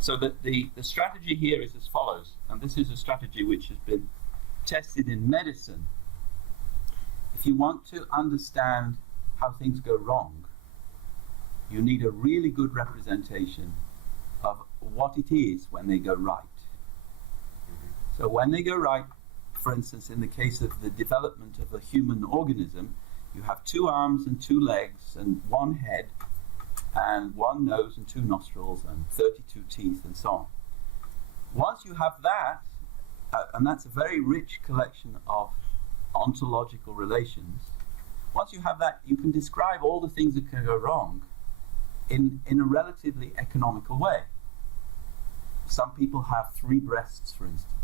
So that the strategy here is as follows, and this is a strategy which has been tested in medicine. If you want to understand how things go wrong, you need a really good representation of what it is when they go right. So when they go right, for instance, in the case of the development of a human organism, you have 2 arms and 2 legs and 1 head and 1 nose and 2 nostrils and 32 teeth and so on. Once you have that, and that's a very rich collection of ontological relations, once you have that, you can describe all the things that can go wrong in a relatively economical way. Some people have 3 breasts, for instance.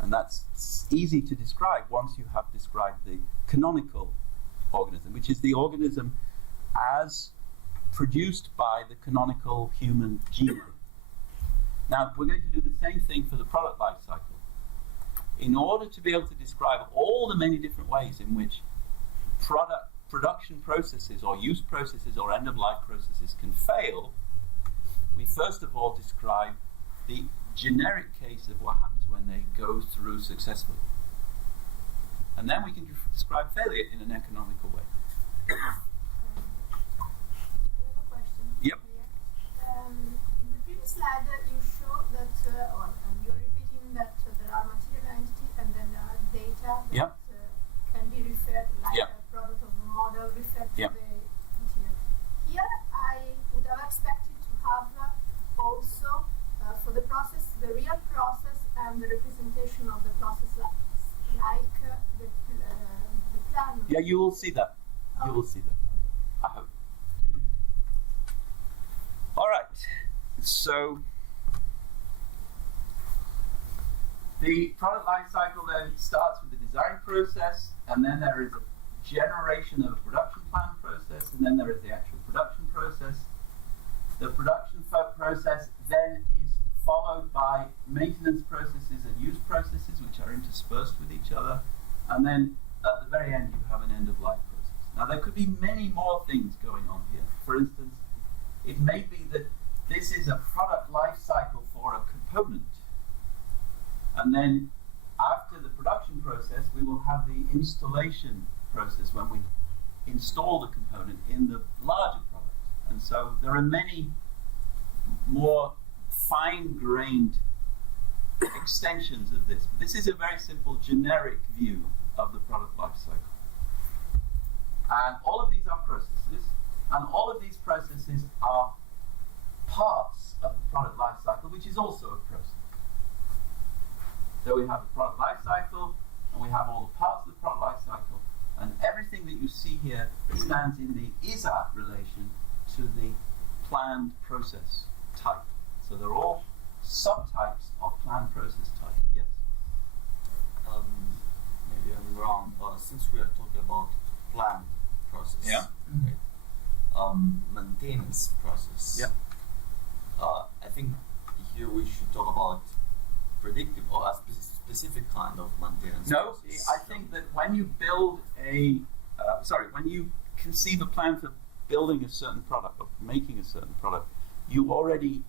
And that's easy to describe once you have described the canonical organism, which is the organism as produced by the canonical human genome. Now, we're going to do the same thing for the product life cycle. In order to be able to describe all the many different ways in which production processes or use processes or end-of-life processes can fail, we first of all describe the generic case of what happens when they go through successfully. And then we can describe failure in an economical way. I have a question. Yep. Here. In the previous slide, you showed that, you're repeating that there are material entities and then there are data that Yep. Can be referred, like Yep. a product of a model referred Yep. to the material. Here, I would have expected to have also for the process, the real process and the representation of the process, like the plan. Yeah, you will see that. You will see that. I hope. All right. So the product life cycle then starts with the design process, and then there is a generation of a production plan process, and then there is the actual production process. The production process then is followed by maintenance processes and use processes, which are interspersed with each other. And then at the very end, you have an end-of-life process. Now, there could be many more things going on here. For instance, it may be that this is a product life cycle for a component. And then after the production process, we will have the installation process when we install the component in the larger product. And so there are many more fine-grained extensions of this. This is a very simple generic view of the product life cycle. And all of these are processes, and all of these processes are parts of the product life cycle, which is also a process. So we have the product life cycle, and we have all the parts of the product life cycle, and everything that you see here stands in the is-at relation to the planned process type. So they're all subtypes of planned process type. Yes? Maybe I'm wrong. Since we are talking about planned process, Yeah. right? Maintenance process. Yeah. I think here we should talk about predictive or a specific kind of maintenance. No, process. I think that when you build when you conceive a plan for building a certain product or making a certain product, you already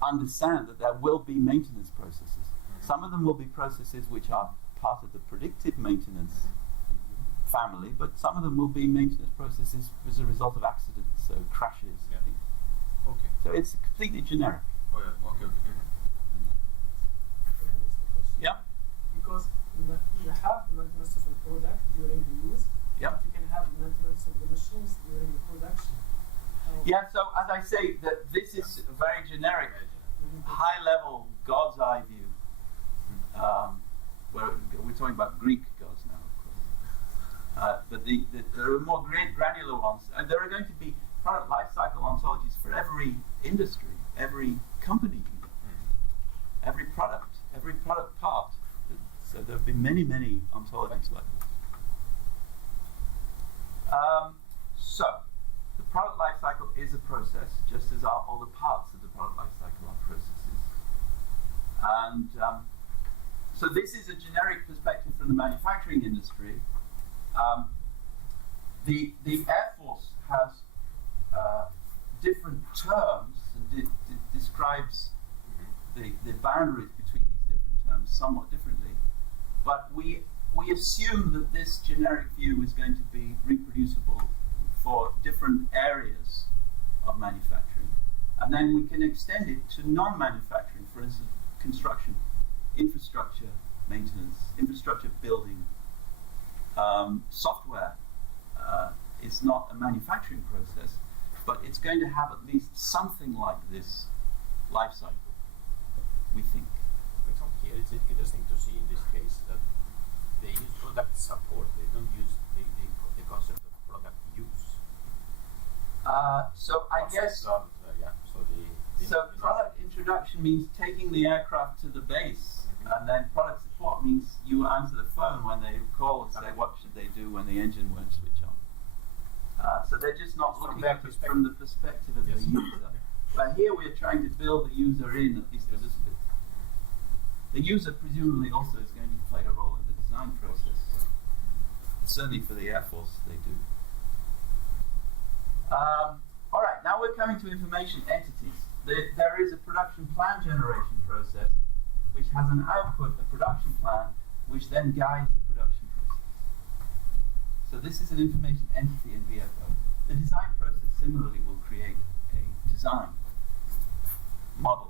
understand that there will be maintenance processes. Mm-hmm. Some of them will be processes which are part of the predictive maintenance family, but some of them will be maintenance processes as a result of accidents, so crashes. Yeah. Things. Okay. So it's completely generic. Oh yeah. Okay. Yeah? Because you have maintenance of the product during the use, Yeah. but you can have maintenance of the machines during the production. Yeah, so as I say, that this is a very generic, high-level God's eye view. Where we're talking about Greek gods now, of course. But there are more granular ones. And there are going to be product life cycle ontologies for every industry, every company, every product part. So there have been many ontologies like this. So the product life cycle is a process, just as are all the parts of the product life cycle are processes. And so this is a generic perspective from the manufacturing industry. The Air Force has different terms and describes the boundaries between these different terms somewhat differently. But we assume that this generic view is going to be reproducible for different areas of manufacturing. And then we can extend it to non-manufacturing, for instance, construction, infrastructure maintenance, infrastructure building. Software is not a manufacturing process, but it's going to have at least something like this life cycle, we think. For example, here it's interesting to see in this case that they use product support. They don't use the concept of product use. So I guess product introduction means taking the aircraft to the base, and then product support means you answer the phone when they call and say what should they do when the engine won't switch on. So they're just not looking at it from the perspective of the user. But here we're trying to build the user in at least a little bit. The user presumably also is going to play a role in the design process. Certainly for the Air Force, they do. All right, now we're coming to information entities. There is a production plan generation process which has an output, a production plan, which then guides the production process. So this is an information entity in VFO. The design process similarly will create a design model.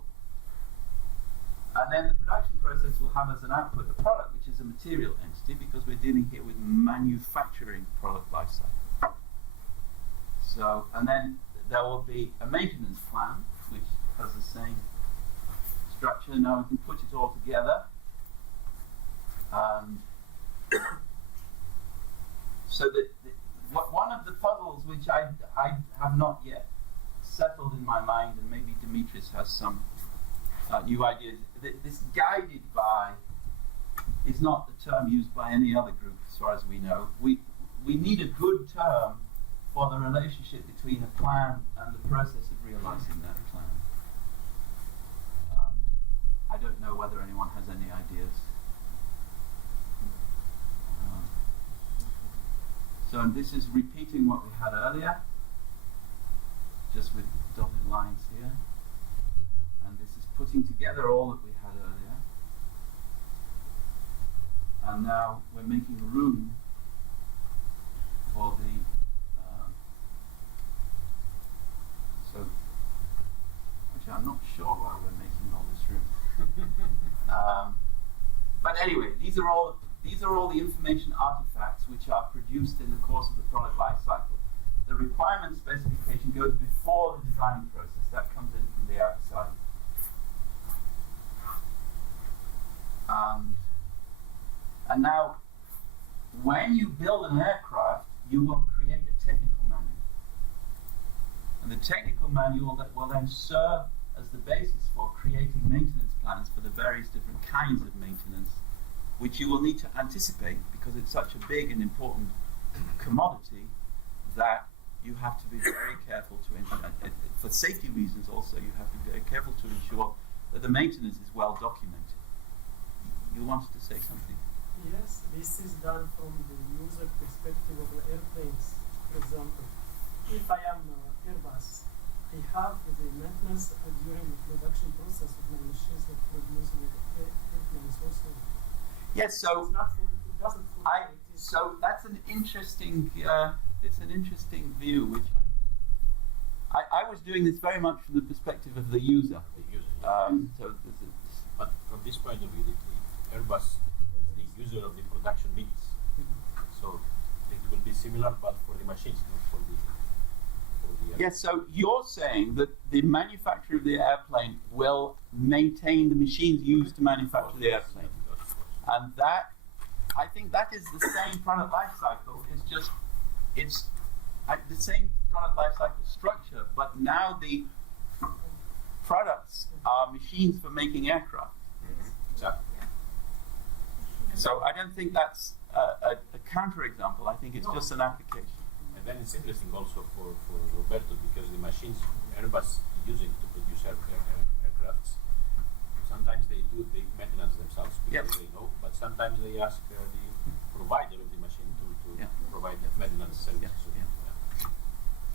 And then the production process will have as an output a product, which is a material entity, because we're dealing here with manufacturing product life cycle. So, and then there will be a maintenance plan, which has the same structure. Now we can put it all together. So one of the puzzles which I have not yet settled in my mind, and maybe Dimitris has some new ideas, this guided by is not the term used by any other group as far as we know. We need a good term for the relationship between a plan and the process of realizing that plan. I don't know whether anyone has any ideas. So this is repeating what we had earlier, just with dotted lines here. And this is putting together all that we had earlier. And now we're making room for the so actually I'm not sure why we're making all this room. But anyway, these are all the information artifacts which are produced in the course of the product life cycle. The requirement specification goes before the design process. That comes in from the outside. And now, when you build an aircraft, you will create a technical manual. And the technical manual that will then serve as the basis for creating maintenance plans for the various different kinds of maintenance, which you will need to anticipate because it's such a big and important commodity that you have to be very careful to, for safety reasons also, you have to be very careful to ensure that the maintenance is well documented. You wanted to say something? Yes, this is done from the user perspective of the airplanes. For example, if I am Airbus, I have the maintenance during the production process of my machines that produce the airplanes also. Yes, so it doesn't so that's an interesting. It's an interesting view, which I was doing this very much from the perspective of the user. But from this point of view, the Airbus is the user of the production means. So it will be similar, but for the machines, not for the. Yes, so you're saying that the manufacturer of the airplane will maintain the machines used to manufacture the airplane. And that, I think that is the same product life cycle. It's just, it's the same product life cycle structure, but now the products are machines for making aircraft. Exactly. So I don't think that's a counterexample. I think it's just an application. And then it's interesting also for Roberto, because the machines Airbus using to produce aircrafts, sometimes they do the maintenance themselves because they know, but sometimes they ask the provider of the machine to provide maintenance services.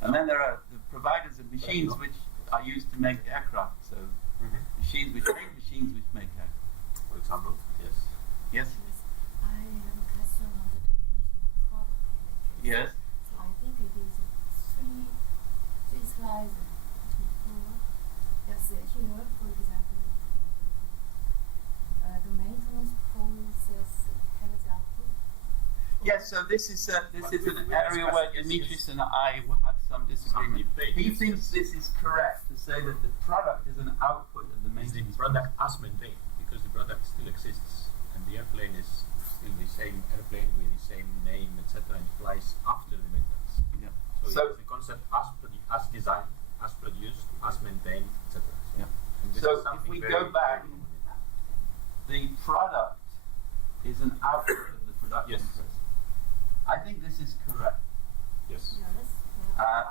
And then there are the providers of machines which are used to make aircraft. So machines which make machines which make aircraft. For example, yes. Yes? I have a question on the definition of product in Yes? So I think it is three slides before. Yes, here, for example, the maintenance process has output. Yes, so this is an area where Dimitris and I had some disagreement. He thinks this is correct to say that the product is an output of the It's the maintenance. product as maintained, because the product still exists, and the airplane is still the same airplane with the same name, etc., and flies after the maintenance. Yeah. So, So- it's the concept as designed, as produced, as maintained, etc. Yeah. And this So is if something we very, go back- very common. The product is an output of the production Yes. process. I think this is correct. Yes.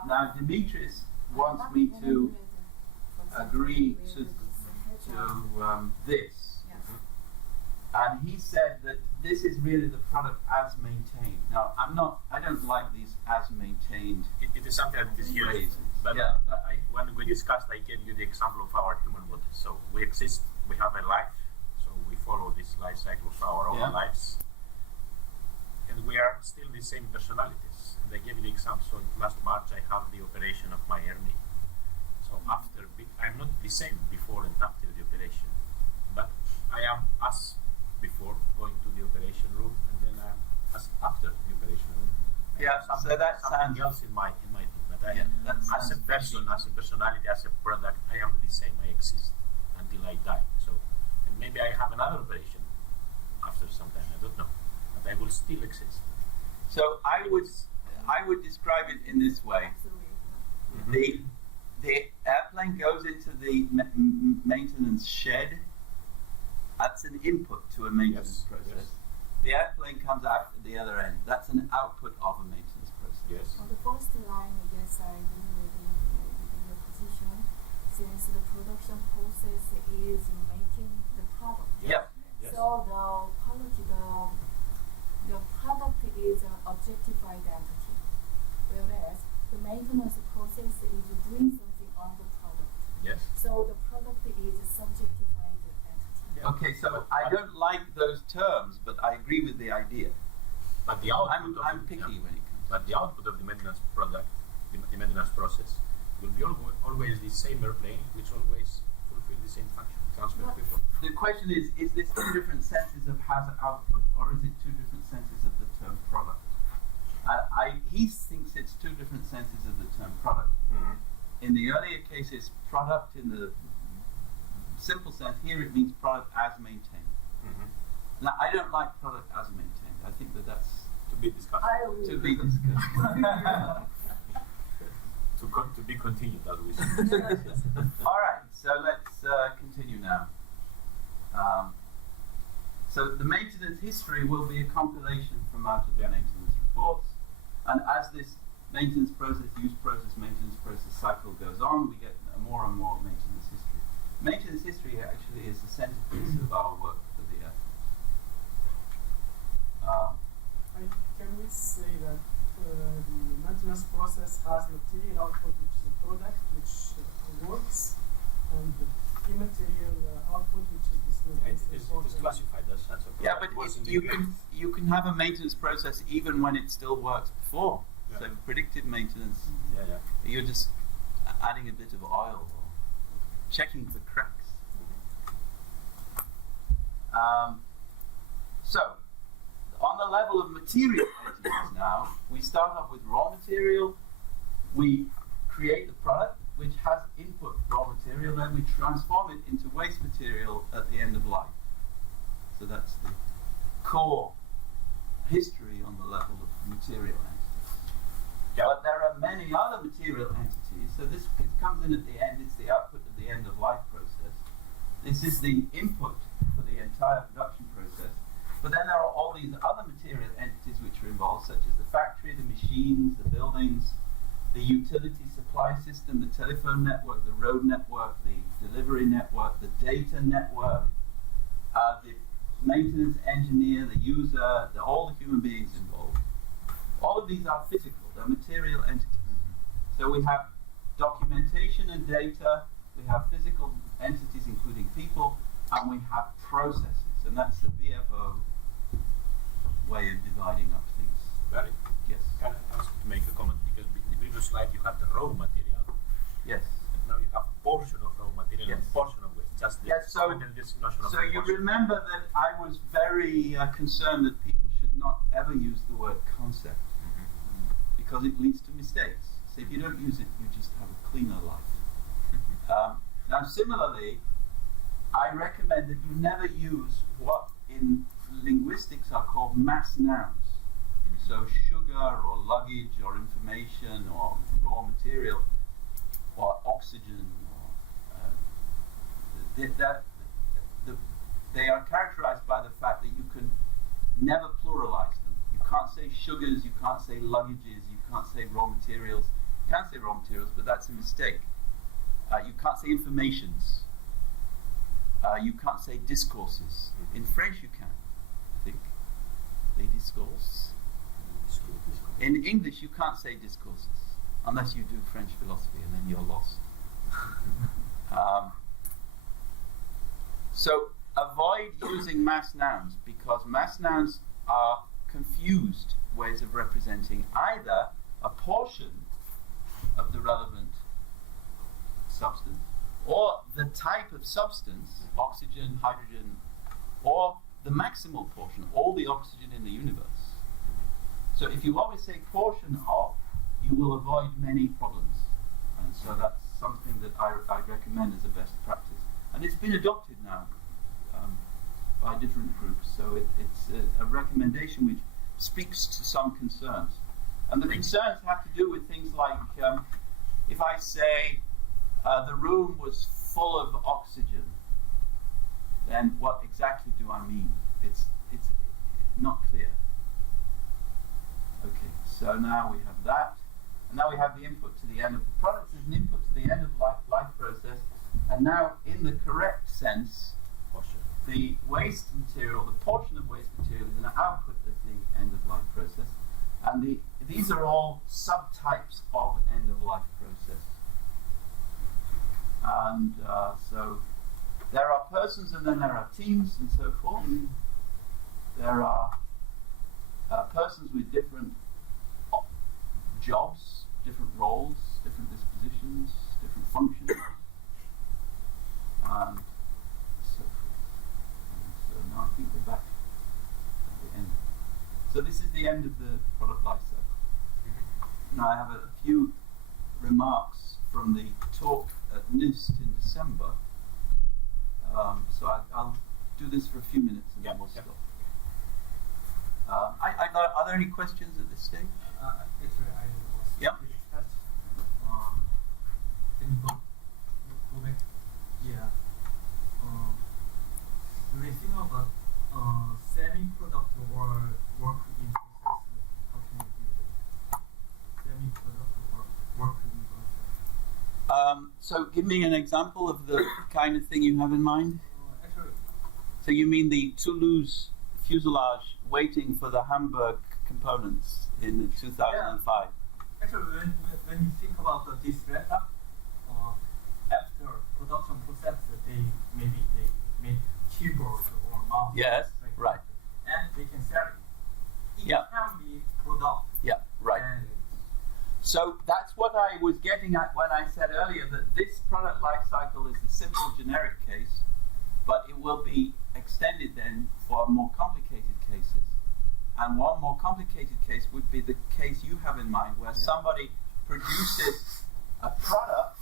Now Dimitris wants me to agree to this. And he said that this is really the product as maintained. Now, I don't like these as maintained. It is something that is used, phrases. but Yeah. when we discussed, I gave you the example of our human body. So we exist, we have a life, so we follow this life cycle of our own Yeah. lives, and we are still the same personalities. And I gave you the example. So last March, I have the operation of my hernia. So I'm not the same before and after the operation, but I am as before going to the operation room, and then I'm as after the operation room. Yeah, so that something sounds- else in my thing, but that as a sounds person, as a personality, as a product, I am the same. I exist until I die. So, and maybe I have another operation after some time. I don't know, but I will still exist. So I would describe it in this way. The airplane goes into the maintenance shed. That's an input to a maintenance Yes, process. yes. The airplane comes out at the other end. That's an output of a maintenance process. Yes. On the first line, yes, I agree with your position. Since the production process is making the product. Yeah. Yes. So the product is an objectified entity, whereas the maintenance process is doing something on the product. Yes. So the product is a subjectified entity. Yeah. Okay, so I don't like those terms, but I agree with the idea. But the output I'm of picky yeah. when it comes. But the output of the maintenance product, the maintenance process, will be always the same airplane, which always fulfill the same function, transfer people. The question is this two different senses of has output, or is it two different senses of the term product? He thinks it's two different senses of the term product. Mm-hmm. In the earlier case, it's product in the simple sense. Here it means product as maintained. Mm-hmm. Now, I don't like product as maintained. I think that's To be discussed. to be discussed. To be continued, as we say. All right, so let's continue now. So the maintenance history will be a compilation from out of the maintenance reports, and as this maintenance process, use process, maintenance process cycle goes on, we get more and more maintenance history. Maintenance history actually is the centerpiece of our work for the Can we say that the maintenance process has material output, which is a product which works, and the immaterial output, which is this It is classified as such. Yeah, but you can have a maintenance process even when it still works before. Yeah. So predictive maintenance, Yeah. you're just adding a bit of oil or checking for cracks. So, on the level of material entities now, we start off with raw material, we create the product, which has input raw material, then we transform it into waste material at the end of life. So that's the core history on the level of material entities. Yeah. But there are many other material entities. So this it comes in at the end. It's the output at the end of life process. This is the input for the entire production process. But then there are all these other material entities which are involved, such as the factory, the machines, the buildings, the utility supply system, the telephone network, the road network, the delivery network, the data network, the maintenance engineer, the user, all the human beings involved. All of these are physical, they're material entities. So we have documentation and data, we have physical entities including people, and we have processes. And that's the BFO way of dividing up things. Very. Yes. Can I ask to make a comment? Because in the previous slide you had the raw material, Yes. and now you have portion of raw material Yes. and portion of waste. Just the Yes, so- comment and this notion of So you portion. remember that I was very concerned that people should not ever use the word concept because it leads to mistakes. So if you don't use it, you just have a cleaner life. Now similarly, I recommend that you never use what in linguistics are called mass nouns. So sugar or luggage or information or raw material or oxygen they are characterized by the fact that you can never pluralize them. You can't say sugars, you can't say luggages, you can't say raw materials. You can say raw materials, but that's a mistake. You can't say informations. You can't say discourses. In French you can, I think. They discourse. In English you can't say discourses, unless you do French philosophy, and then you're lost. So avoid using mass nouns, because mass nouns are confused ways of representing either a portion of the relevant substance or the type of substance, oxygen, hydrogen, or the maximal portion, all the oxygen in the universe. So if you always say portion of, you will avoid many problems. And so that's something that I recommend as a best practice. And it's been adopted now by different groups. So it's a recommendation which speaks to some concerns. And the concerns have to do with things like, if I say the room was full of oxygen, then what exactly do I mean? It's not clear. Okay, so now we have that. And now we have the input to the end of the product as an input to the end of life process. And now, in the correct sense, the waste material, the portion of waste material, is an output at the end of life process. And these are all subtypes of end of life process. And so there are persons, and then there are teams, and so forth. There are persons with different jobs, different roles, different dispositions, different functions, and so forth. And so now I think we're back at the end. So this is the end of the product life cycle. Now I have a few remarks from the talk at NIST in December. So I'll do this for a few minutes and then we'll stop. Are there any questions at this stage? Actually, I was Yeah. Can you go back? Yeah. When I think about semi-product or work in process, how can you do it? Semi-product or work in process? So give me an example of the kind of thing you have in mind. Actually, So you mean the Toulouse fuselage waiting for the Hamburg components in 2005? actually, when you think about this setup, after production process, they make keyboard or mouse. Yes, like right. that. And they can sell it. It Yeah. can be product. Yeah, right. And So that's what I was getting at when I said earlier that this product life cycle is a simple generic case, but it will be extended then for more complicated cases. And one more complicated case would be the case you have in mind, where somebody produces a product,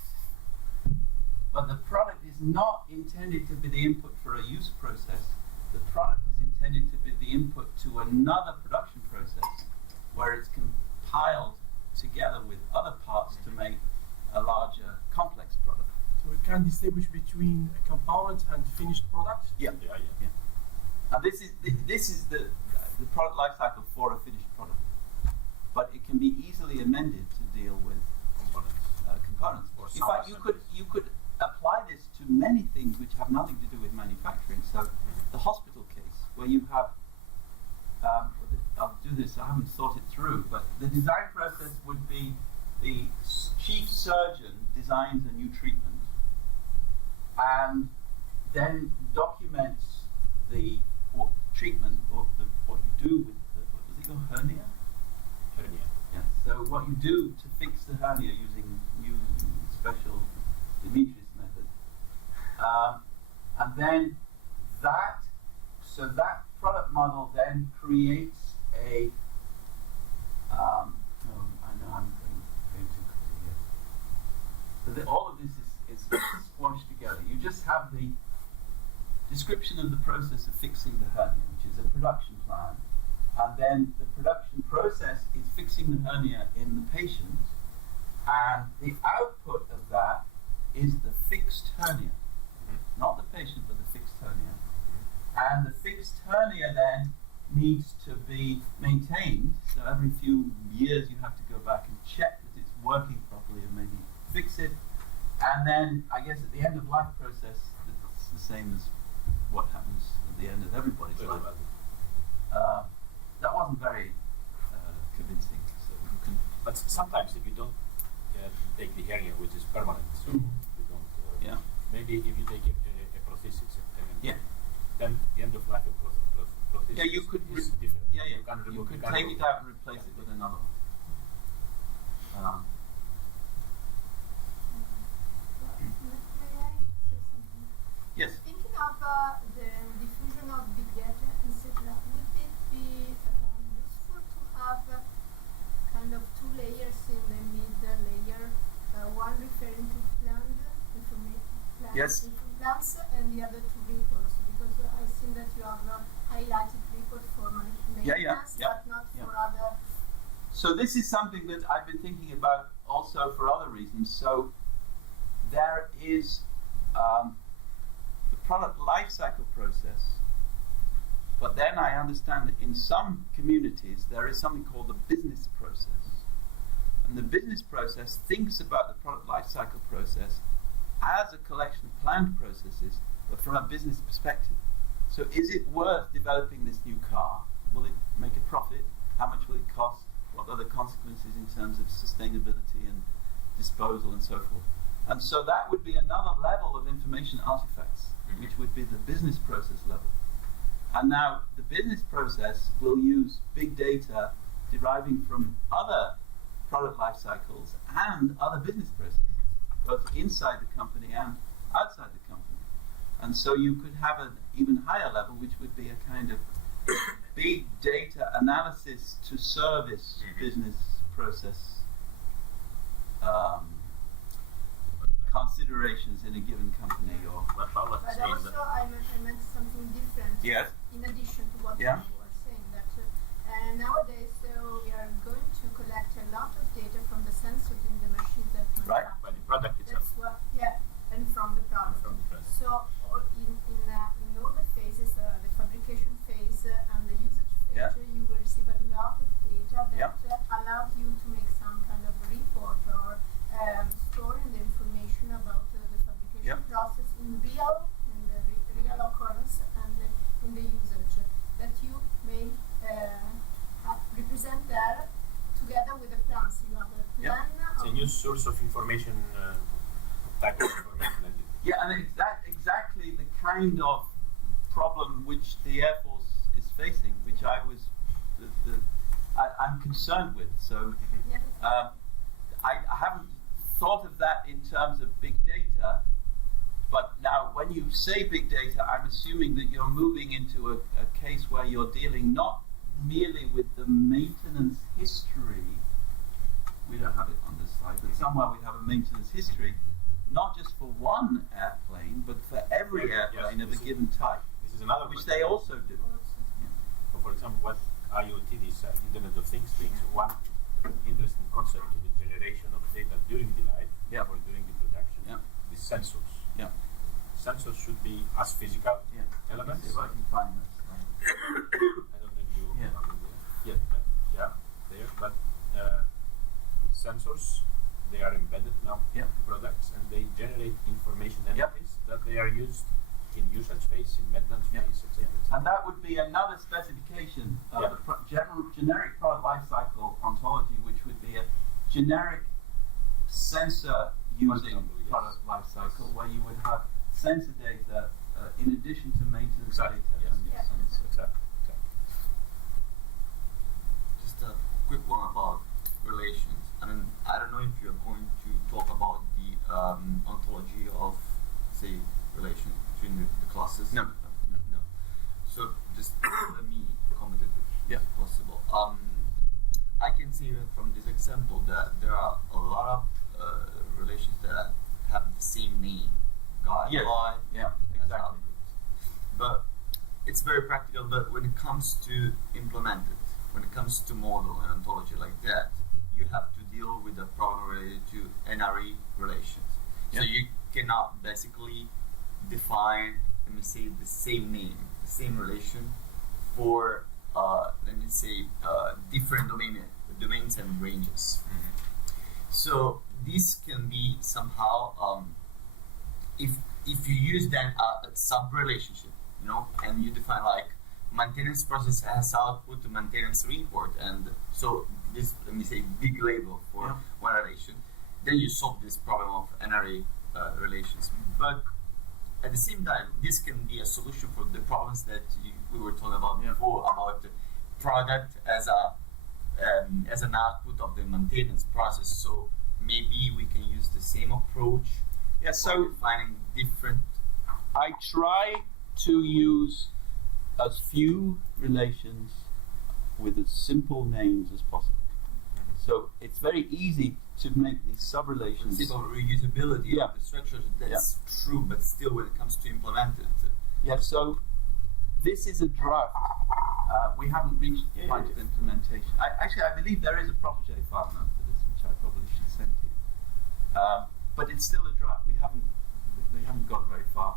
but the product is not intended to be the input for a use process. The product is intended to be the input to another production process, where it's compiled together with other parts to make a larger complex product. So we can distinguish between a component and finished product. Yeah. And this is the product life cycle for a finished product, but it can be easily amended to deal with components. In fact, you could apply this to many things which have nothing to do with manufacturing. So the hospital case, where you have, I'll do this, I haven't thought it through, but the design process would be the chief surgeon designs a new treatment and then documents the treatment or what you do with the, what was it called, hernia? Hernia. Yeah. So what you do to fix the hernia using new special Demetrius method, and then that product model then creates a. I know I'm going too quickly here. So all of this is squashed together. You just have the description of the process of fixing the hernia, which is a production plan, and then the production process is fixing the hernia in the patient, and the output of that is the fixed hernia, not the patient, but the fixed hernia. And the fixed hernia then needs to be maintained, so every few years you have to go back and check that it's working properly and maybe fix it. And then I guess at the end of life process, it's the same as what happens at the end of everybody's life. That wasn't very convincing. So you can. But sometimes if you don't take the hernia, which is permanent, so you don't. Maybe if you take a prosthesis, then the end of life of prosthesis you could is different. You could take it out and replace it with another one. May I say something? Yes. Thinking of the diffusion of big data, etc., would it be useful to have kind of two layers in the middle layer, one referring to planned information, Yes. plans, and the other to reports? Because I've seen that you have highlighted report for maintenance, but not for other. So this is something that I've been thinking about also for other reasons. So there is the product life cycle process, but then I understand that in some communities there is something called the business process. And the business process thinks about the product life cycle process as a collection of planned processes, but from a business perspective. So is it worth developing this new car? Will it make a profit? How much will it cost? What are the consequences in terms of sustainability and disposal and so forth? And so that would be another level of information artifacts, which would be the business process level. And now the business process will use big data deriving from other product life cycles and other business processes, both inside the company and outside the company. And so you could have an even higher level, which would be a kind of big data analysis to service business process considerations in a given company. Or But also, I meant something different. Yes. In addition to what you were saying, that nowadays we are going to collect a lot of data from the sensors in the machines that manufacture. By the product itself. That's what, and from the product. So in all the phases, the fabrication phase and the usage phase, you will receive a lot of data that allows you to make some kind of report or storing the information about the fabrication process in the real occurrence and in the usage that you may represent there together with the plans. You have a plan. It's a new source of information, type of information. And exactly the kind of problem which the Air Force is facing, which I'm concerned with. So I haven't thought of that in terms of big data, but now when you say big data, I'm assuming that you're moving into a case where you're dealing not merely with the maintenance history. We don't have it on this slide, but somewhere we have a maintenance history, not just for one airplane, but for every airplane of a given type. This is another which they also do. So for example, what IoT, this Internet of Things, brings one interesting concept Yeah. Sensors should be as physical Yeah. elements. See if I can find that slide. I don't know if you Yeah. have it there. Yeah, there. But sensors, they are embedded now Yeah. in products, and they generate information Yeah. entities that they are used in usage space, in maintenance Yeah. space, etc. And that would be another specification of Yeah. the generic product life cycle ontology, which would be a generic sensor using example, yes. product life cycle, where you would have sensor data in addition to maintenance Exactly, data yes. and your Yeah. sensor. Exactly. Just a quick one about relations. I don't know if you're going to talk about the ontology of, say, relations between the classes. No. No. So just let me comment it Yeah. if possible. I can see even from this example that there are a lot of relations that have the same name. Guy, Yes. boy, Yeah, that's exactly. how it goes. But it's very practical, but when it comes to implement it, when it comes to model and ontology like that, you have to deal with the problem related to NRE relations. So Yeah. you cannot basically define, let me say, the same name, the same relation for, let me say, different domains and ranges. So this can be somehow, if you use then a sub relationship, and you define like maintenance process as output to maintenance report, and so this, let me say, big label for Yeah. one relation, then you solve this problem of NRA relations. But at the same time, this can be a solution for the problems that we were talking about Yeah. before, about the product as an output of the maintenance process. So maybe we can use the same approach. Yeah, so defining different. I try to use as few relations with as simple names as possible. So it's very easy to make these sub-relations. Simple reusability Yeah. of the structures, that's true, but still when it comes to implement it. Yeah, so this is a draft. We haven't reached the point of implementation. I believe there is a protege file note for this, which I probably should send to you. But it's still a draft. We haven't got very far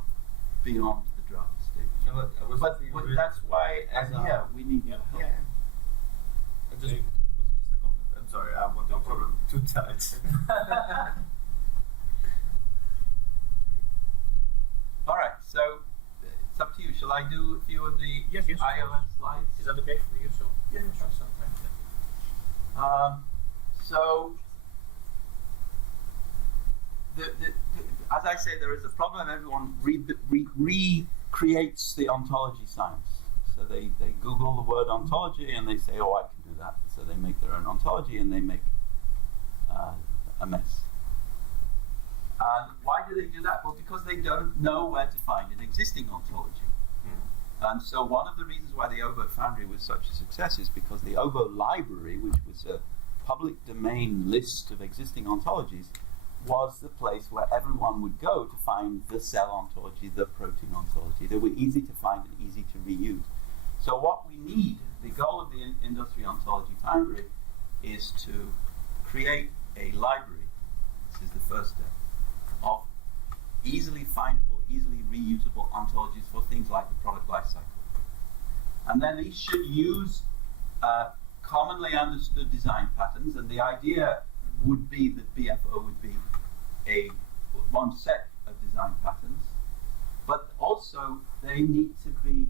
beyond the draft stage. No, but I was But thinking that's why, as a- yeah, we need your help. It was just a comment. I'm sorry, I want to tell it. All right, so it's up to you. Shall I do a few of the Yes, of iOS course. slides? Is that okay for you? So sure. So, as I say, there is a problem. Everyone recreates the ontology science. So they Google the word ontology and they say, oh, I can do that. So they make their own ontology and they make a mess. And why do they do that? Well, because they don't know where to find an existing ontology. And so one of the reasons why the OVO Foundry was such a success is because the OVO library, which was a public domain list of existing ontologies, was the place where everyone would go to find the cell ontology, the protein ontology. They were easy to find and easy to reuse. So what we need, the goal of the Industry Ontology Foundry, is to create a library, this is the first step, of easily findable, easily reusable ontologies for things like the product life cycle. And then these should use commonly understood design patterns, and the idea would be that BFO would be one set of design patterns, but also they need to be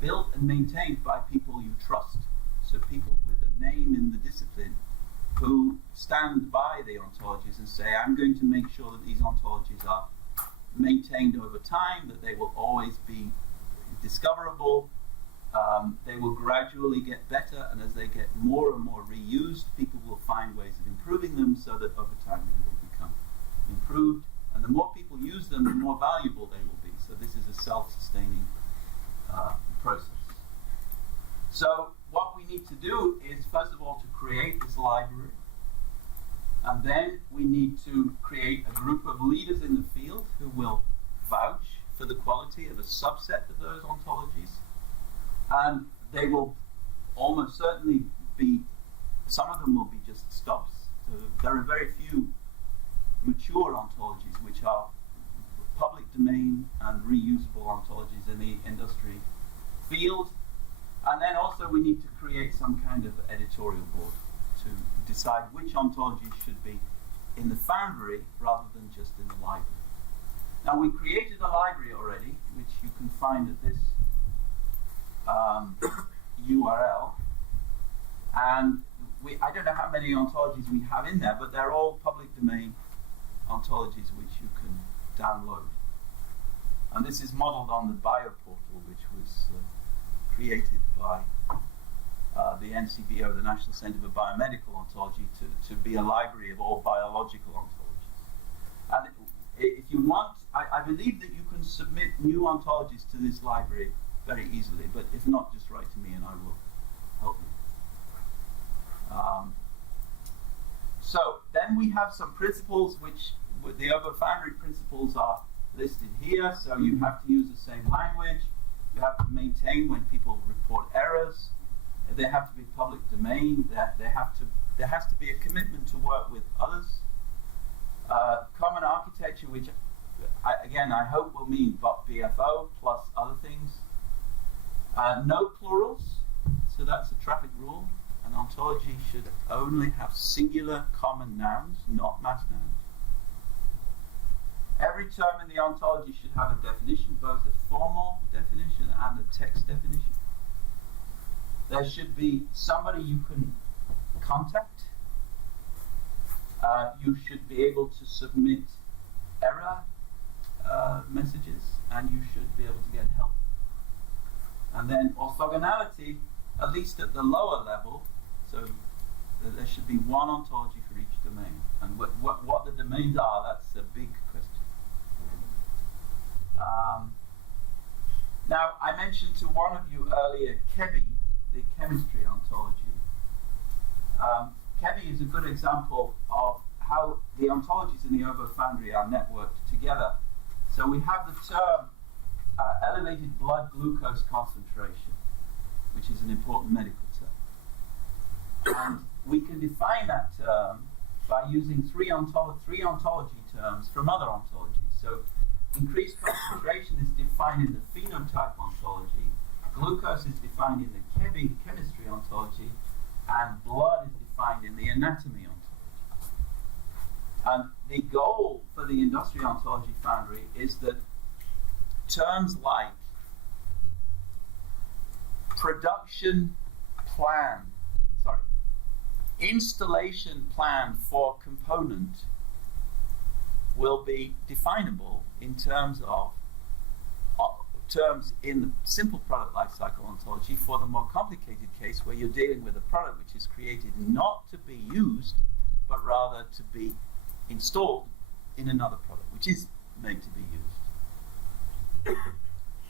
built and maintained by people you trust. So people with a name in the discipline who stand by the ontologies and say, I'm going to make sure that these ontologies are maintained over time, that they will always be discoverable, they will gradually get better, and as they get more and more reused, people will find ways of improving them so that over time they will become improved. And the more people use them, the more valuable they will be. So this is a self-sustaining process. So what we need to do is, first of all, to create this library. And then we need to create a group of leaders in the field who will vouch for the quality of a subset of those ontologies. And they will almost certainly be, some of them will be just stubs. So there are very few mature ontologies which are domain and reusable ontologies in the industry field. And then also we need to create some kind of editorial board to decide which ontologies should be in the Foundry rather than just in the library. Now we created a library already, which you can find at this URL. And I don't know how many ontologies we have in there, but they're all public domain ontologies which you can download. And this is modeled on the bioportal, which was created by the NCBO, the National Center for Biomedical Ontology, to be a library of all biological ontologies. And if you want, I believe that you can submit new ontologies to this library very easily, but if not, just write to me and I will help you. So then we have some principles which the Obo Foundry principles are listed here. So you have to use the same language. You have to maintain when people report errors. They have to be public domain. There has to be a commitment to work with others. Common architecture, which I hope will mean BFO plus other things. No plurals. So that's a traffic rule. An ontology should only have singular common nouns, not mass nouns. Every term in the ontology should have a definition, both a formal definition and a text definition. There should be somebody you can contact. You should be able to submit error messages, and you should be able to get help. And then orthogonality, at least at the lower level, so there should be one ontology for each domain. And what the domains are, that's a big question. Now, I mentioned to one of you earlier CHEBI, the chemistry ontology. CHEBI is a good example of how the ontologies in the Obo Foundry are networked together. So we have the term elevated blood glucose concentration, which is an important medical term. And we can define that term by using three ontology terms from other ontologies. So increased concentration is defined in the phenotype ontology, glucose is defined in the CHEBI chemistry ontology, and blood is defined in the anatomy ontology. And the goal for the Industry Ontology Foundry is that terms like installation plan for component will be definable in terms of terms in the simple product life cycle ontology for the more complicated case where you're dealing with a product which is created not to be used, but rather to be installed in another product which is made to be used.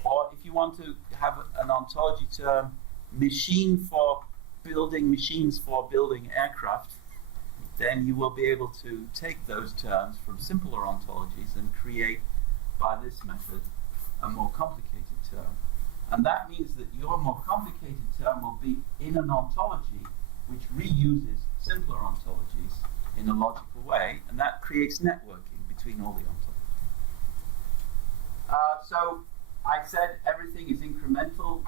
Or if you want to have an ontology term, machines for building aircraft, then you will be able to take those terms from simpler ontologies and create, by this method, a more complicated term. And that means that your more complicated term will be in an ontology which reuses simpler ontologies in a logical way, and that creates networking between all the ontologies. So I said everything is incremental.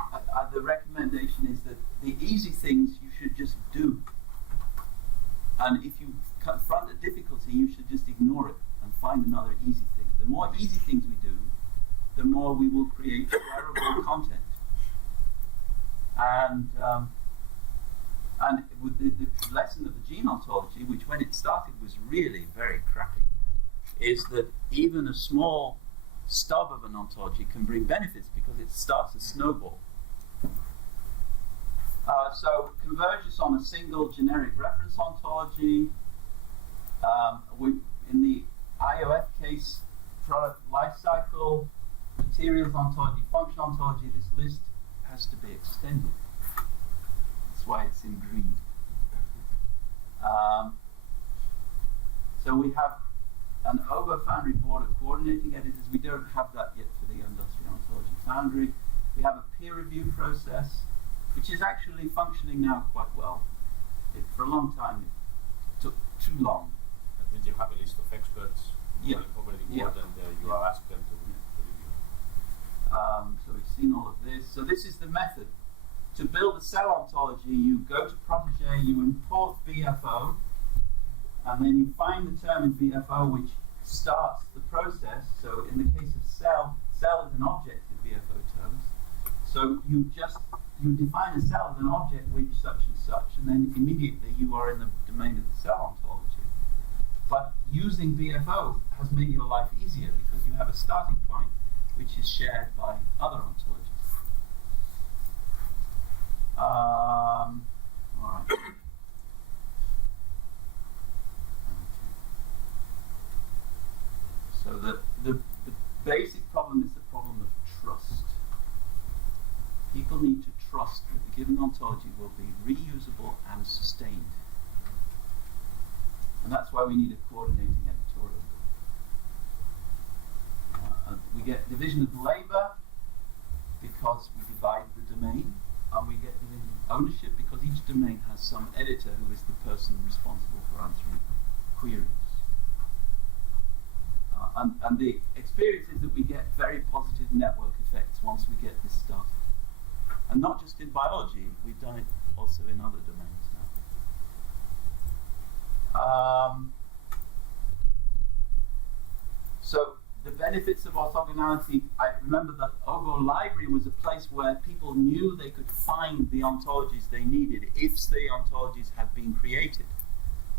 The recommendation is that the easy things you should just do. And if you confront a difficulty, you should just ignore it and find another easy thing. The more easy things we do, the more we will create shareable content. And with the lesson of the gene ontology, which when it started was really very crappy, is that even a small stub of an ontology can bring benefits because it starts a snowball. So converges on a single generic reference ontology. In the IOF case, product life cycle, materials ontology, function ontology, this list has to be extended. That's why it's in green. So we have an Obo Foundry board of coordinating editors. We don't have that yet for the Industry Ontology Foundry. We have a peer review process, which is actually functioning now quite well. For a long time, it took too long. And then you have a list of experts over the board, and you ask them to So we've seen all of this. So this is the method. To build a cell ontology, you go to Protégé, you import VFO, and then you find the term in VFO which starts the process. So in the case of cell is an object in VFO terms. So you define a cell as an object which such and such, and then immediately you are in the domain of the cell ontology. But using VFO has made your life easier because you have a starting point which is shared by other ontologies. All right. So the basic problem is the problem of trust. People need to trust that the given ontology will be reusable and sustained. And that's why we need a coordinating editorial. We get division of labor because we divide the domain, and we get division of ownership because each domain has some editor who is the person responsible for answering queries. And the experience is that we get very positive network effects once we get this started. And not just in biology, we've done it also in other domains now. So the benefits of orthogonality, I remember that OGO Library was a place where people knew they could find the ontologies they needed if the ontologies had been created.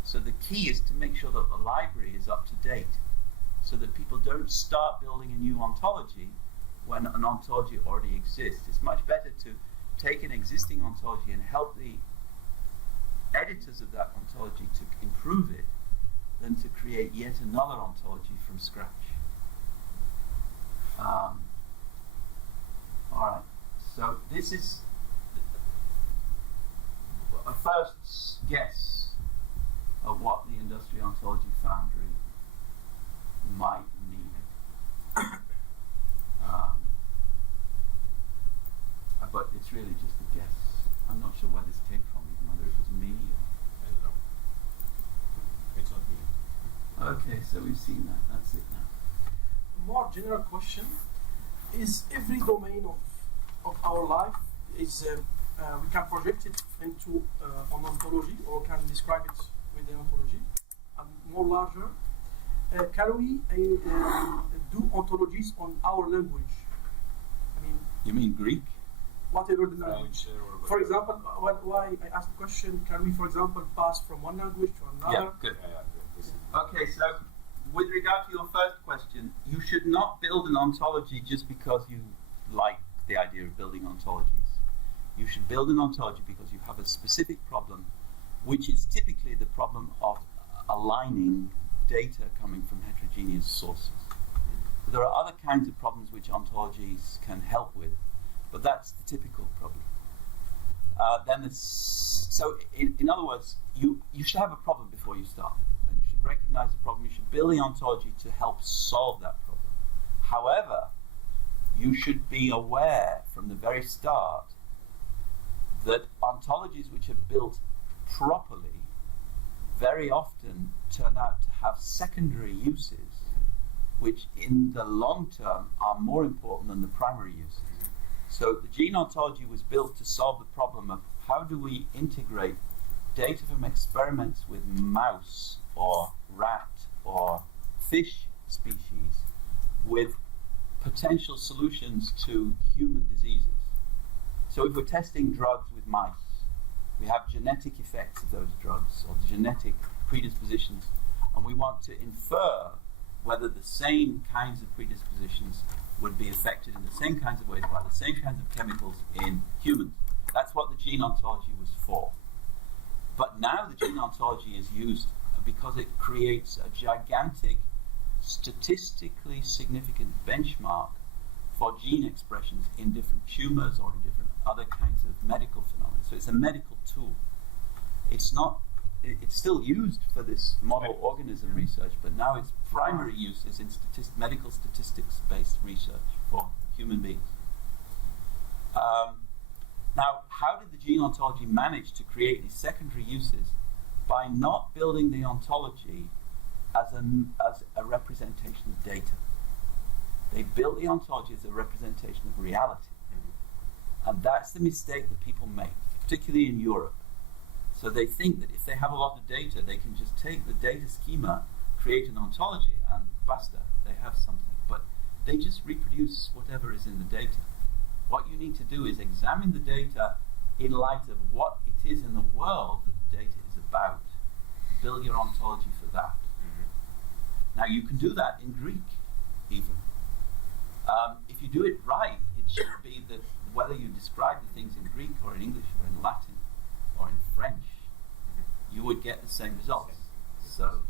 So the key is to make sure that the library is up to date, so that people don't start building a new ontology when an ontology already exists. It's much better to take an existing ontology and help the editors of that ontology to improve it than to create yet another ontology from scratch. All right, so this is a first guess of what the Industry Ontology Foundry might need. But it's really just a guess. I'm not sure where this came from, even whether it was me or... I don't know. It's not me. Okay, so we've seen that. That's it now. More general question: is every domain of our life is we can project it into an ontology, or can describe it with an ontology, and more larger? Can we do ontologies on our language? I mean, You mean Greek? whatever the language. French, For example, why I asked the question: can we, for example, pass from one language to another? Yeah, good. Yeah. Okay, so with regard to your first question, you should not build an ontology just because you like the idea of building ontologies. You should build an ontology because you have a specific problem, which is typically the problem of aligning data coming from heterogeneous sources. There are other kinds of problems which ontologies can help with, but that's the typical problem. So in other words, you should have a problem before you start, and you should recognize the problem. You should build the ontology to help solve that problem. However, you should be aware from the very start that ontologies which are built properly very often turn out to have secondary uses, which in the long term are more important than the primary uses. So the gene ontology was built to solve the problem of how do we integrate data from experiments with mouse or rat or fish species with potential solutions to human diseases. So if we're testing drugs with mice, we have genetic effects of those drugs or genetic predispositions, and we want to infer whether the same kinds of predispositions would be affected in the same kinds of ways by the same kinds of chemicals in humans. That's what the gene ontology was for. But now the gene ontology is used because it creates a gigantic, statistically significant benchmark for gene expressions in different tumors or in different other kinds of medical phenomena. So it's a medical tool. It's still used for this model organism research, but now its primary use is in medical statistics-based research for human beings. Now, how did the gene ontology manage to create these secondary uses? By not building the ontology as a representation of data. They built the ontology as a representation of reality. And that's the mistake that people make, particularly in Europe. So they think that if they have a lot of data, they can just take the data schema, create an ontology, and basta, they have something. But they just reproduce whatever is in the data. What you need to do is examine the data in light of what it is in the world that the data is about. Build your ontology for that. Now you can do that in Greek, even. If you do it right, it should be that whether you describe the things in Greek or in English or in Latin or in French, you would get the same results. So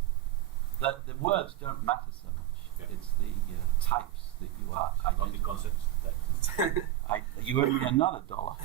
the words don't matter so much. It's the types that you are Not the identifying. concepts. You owe me another $1.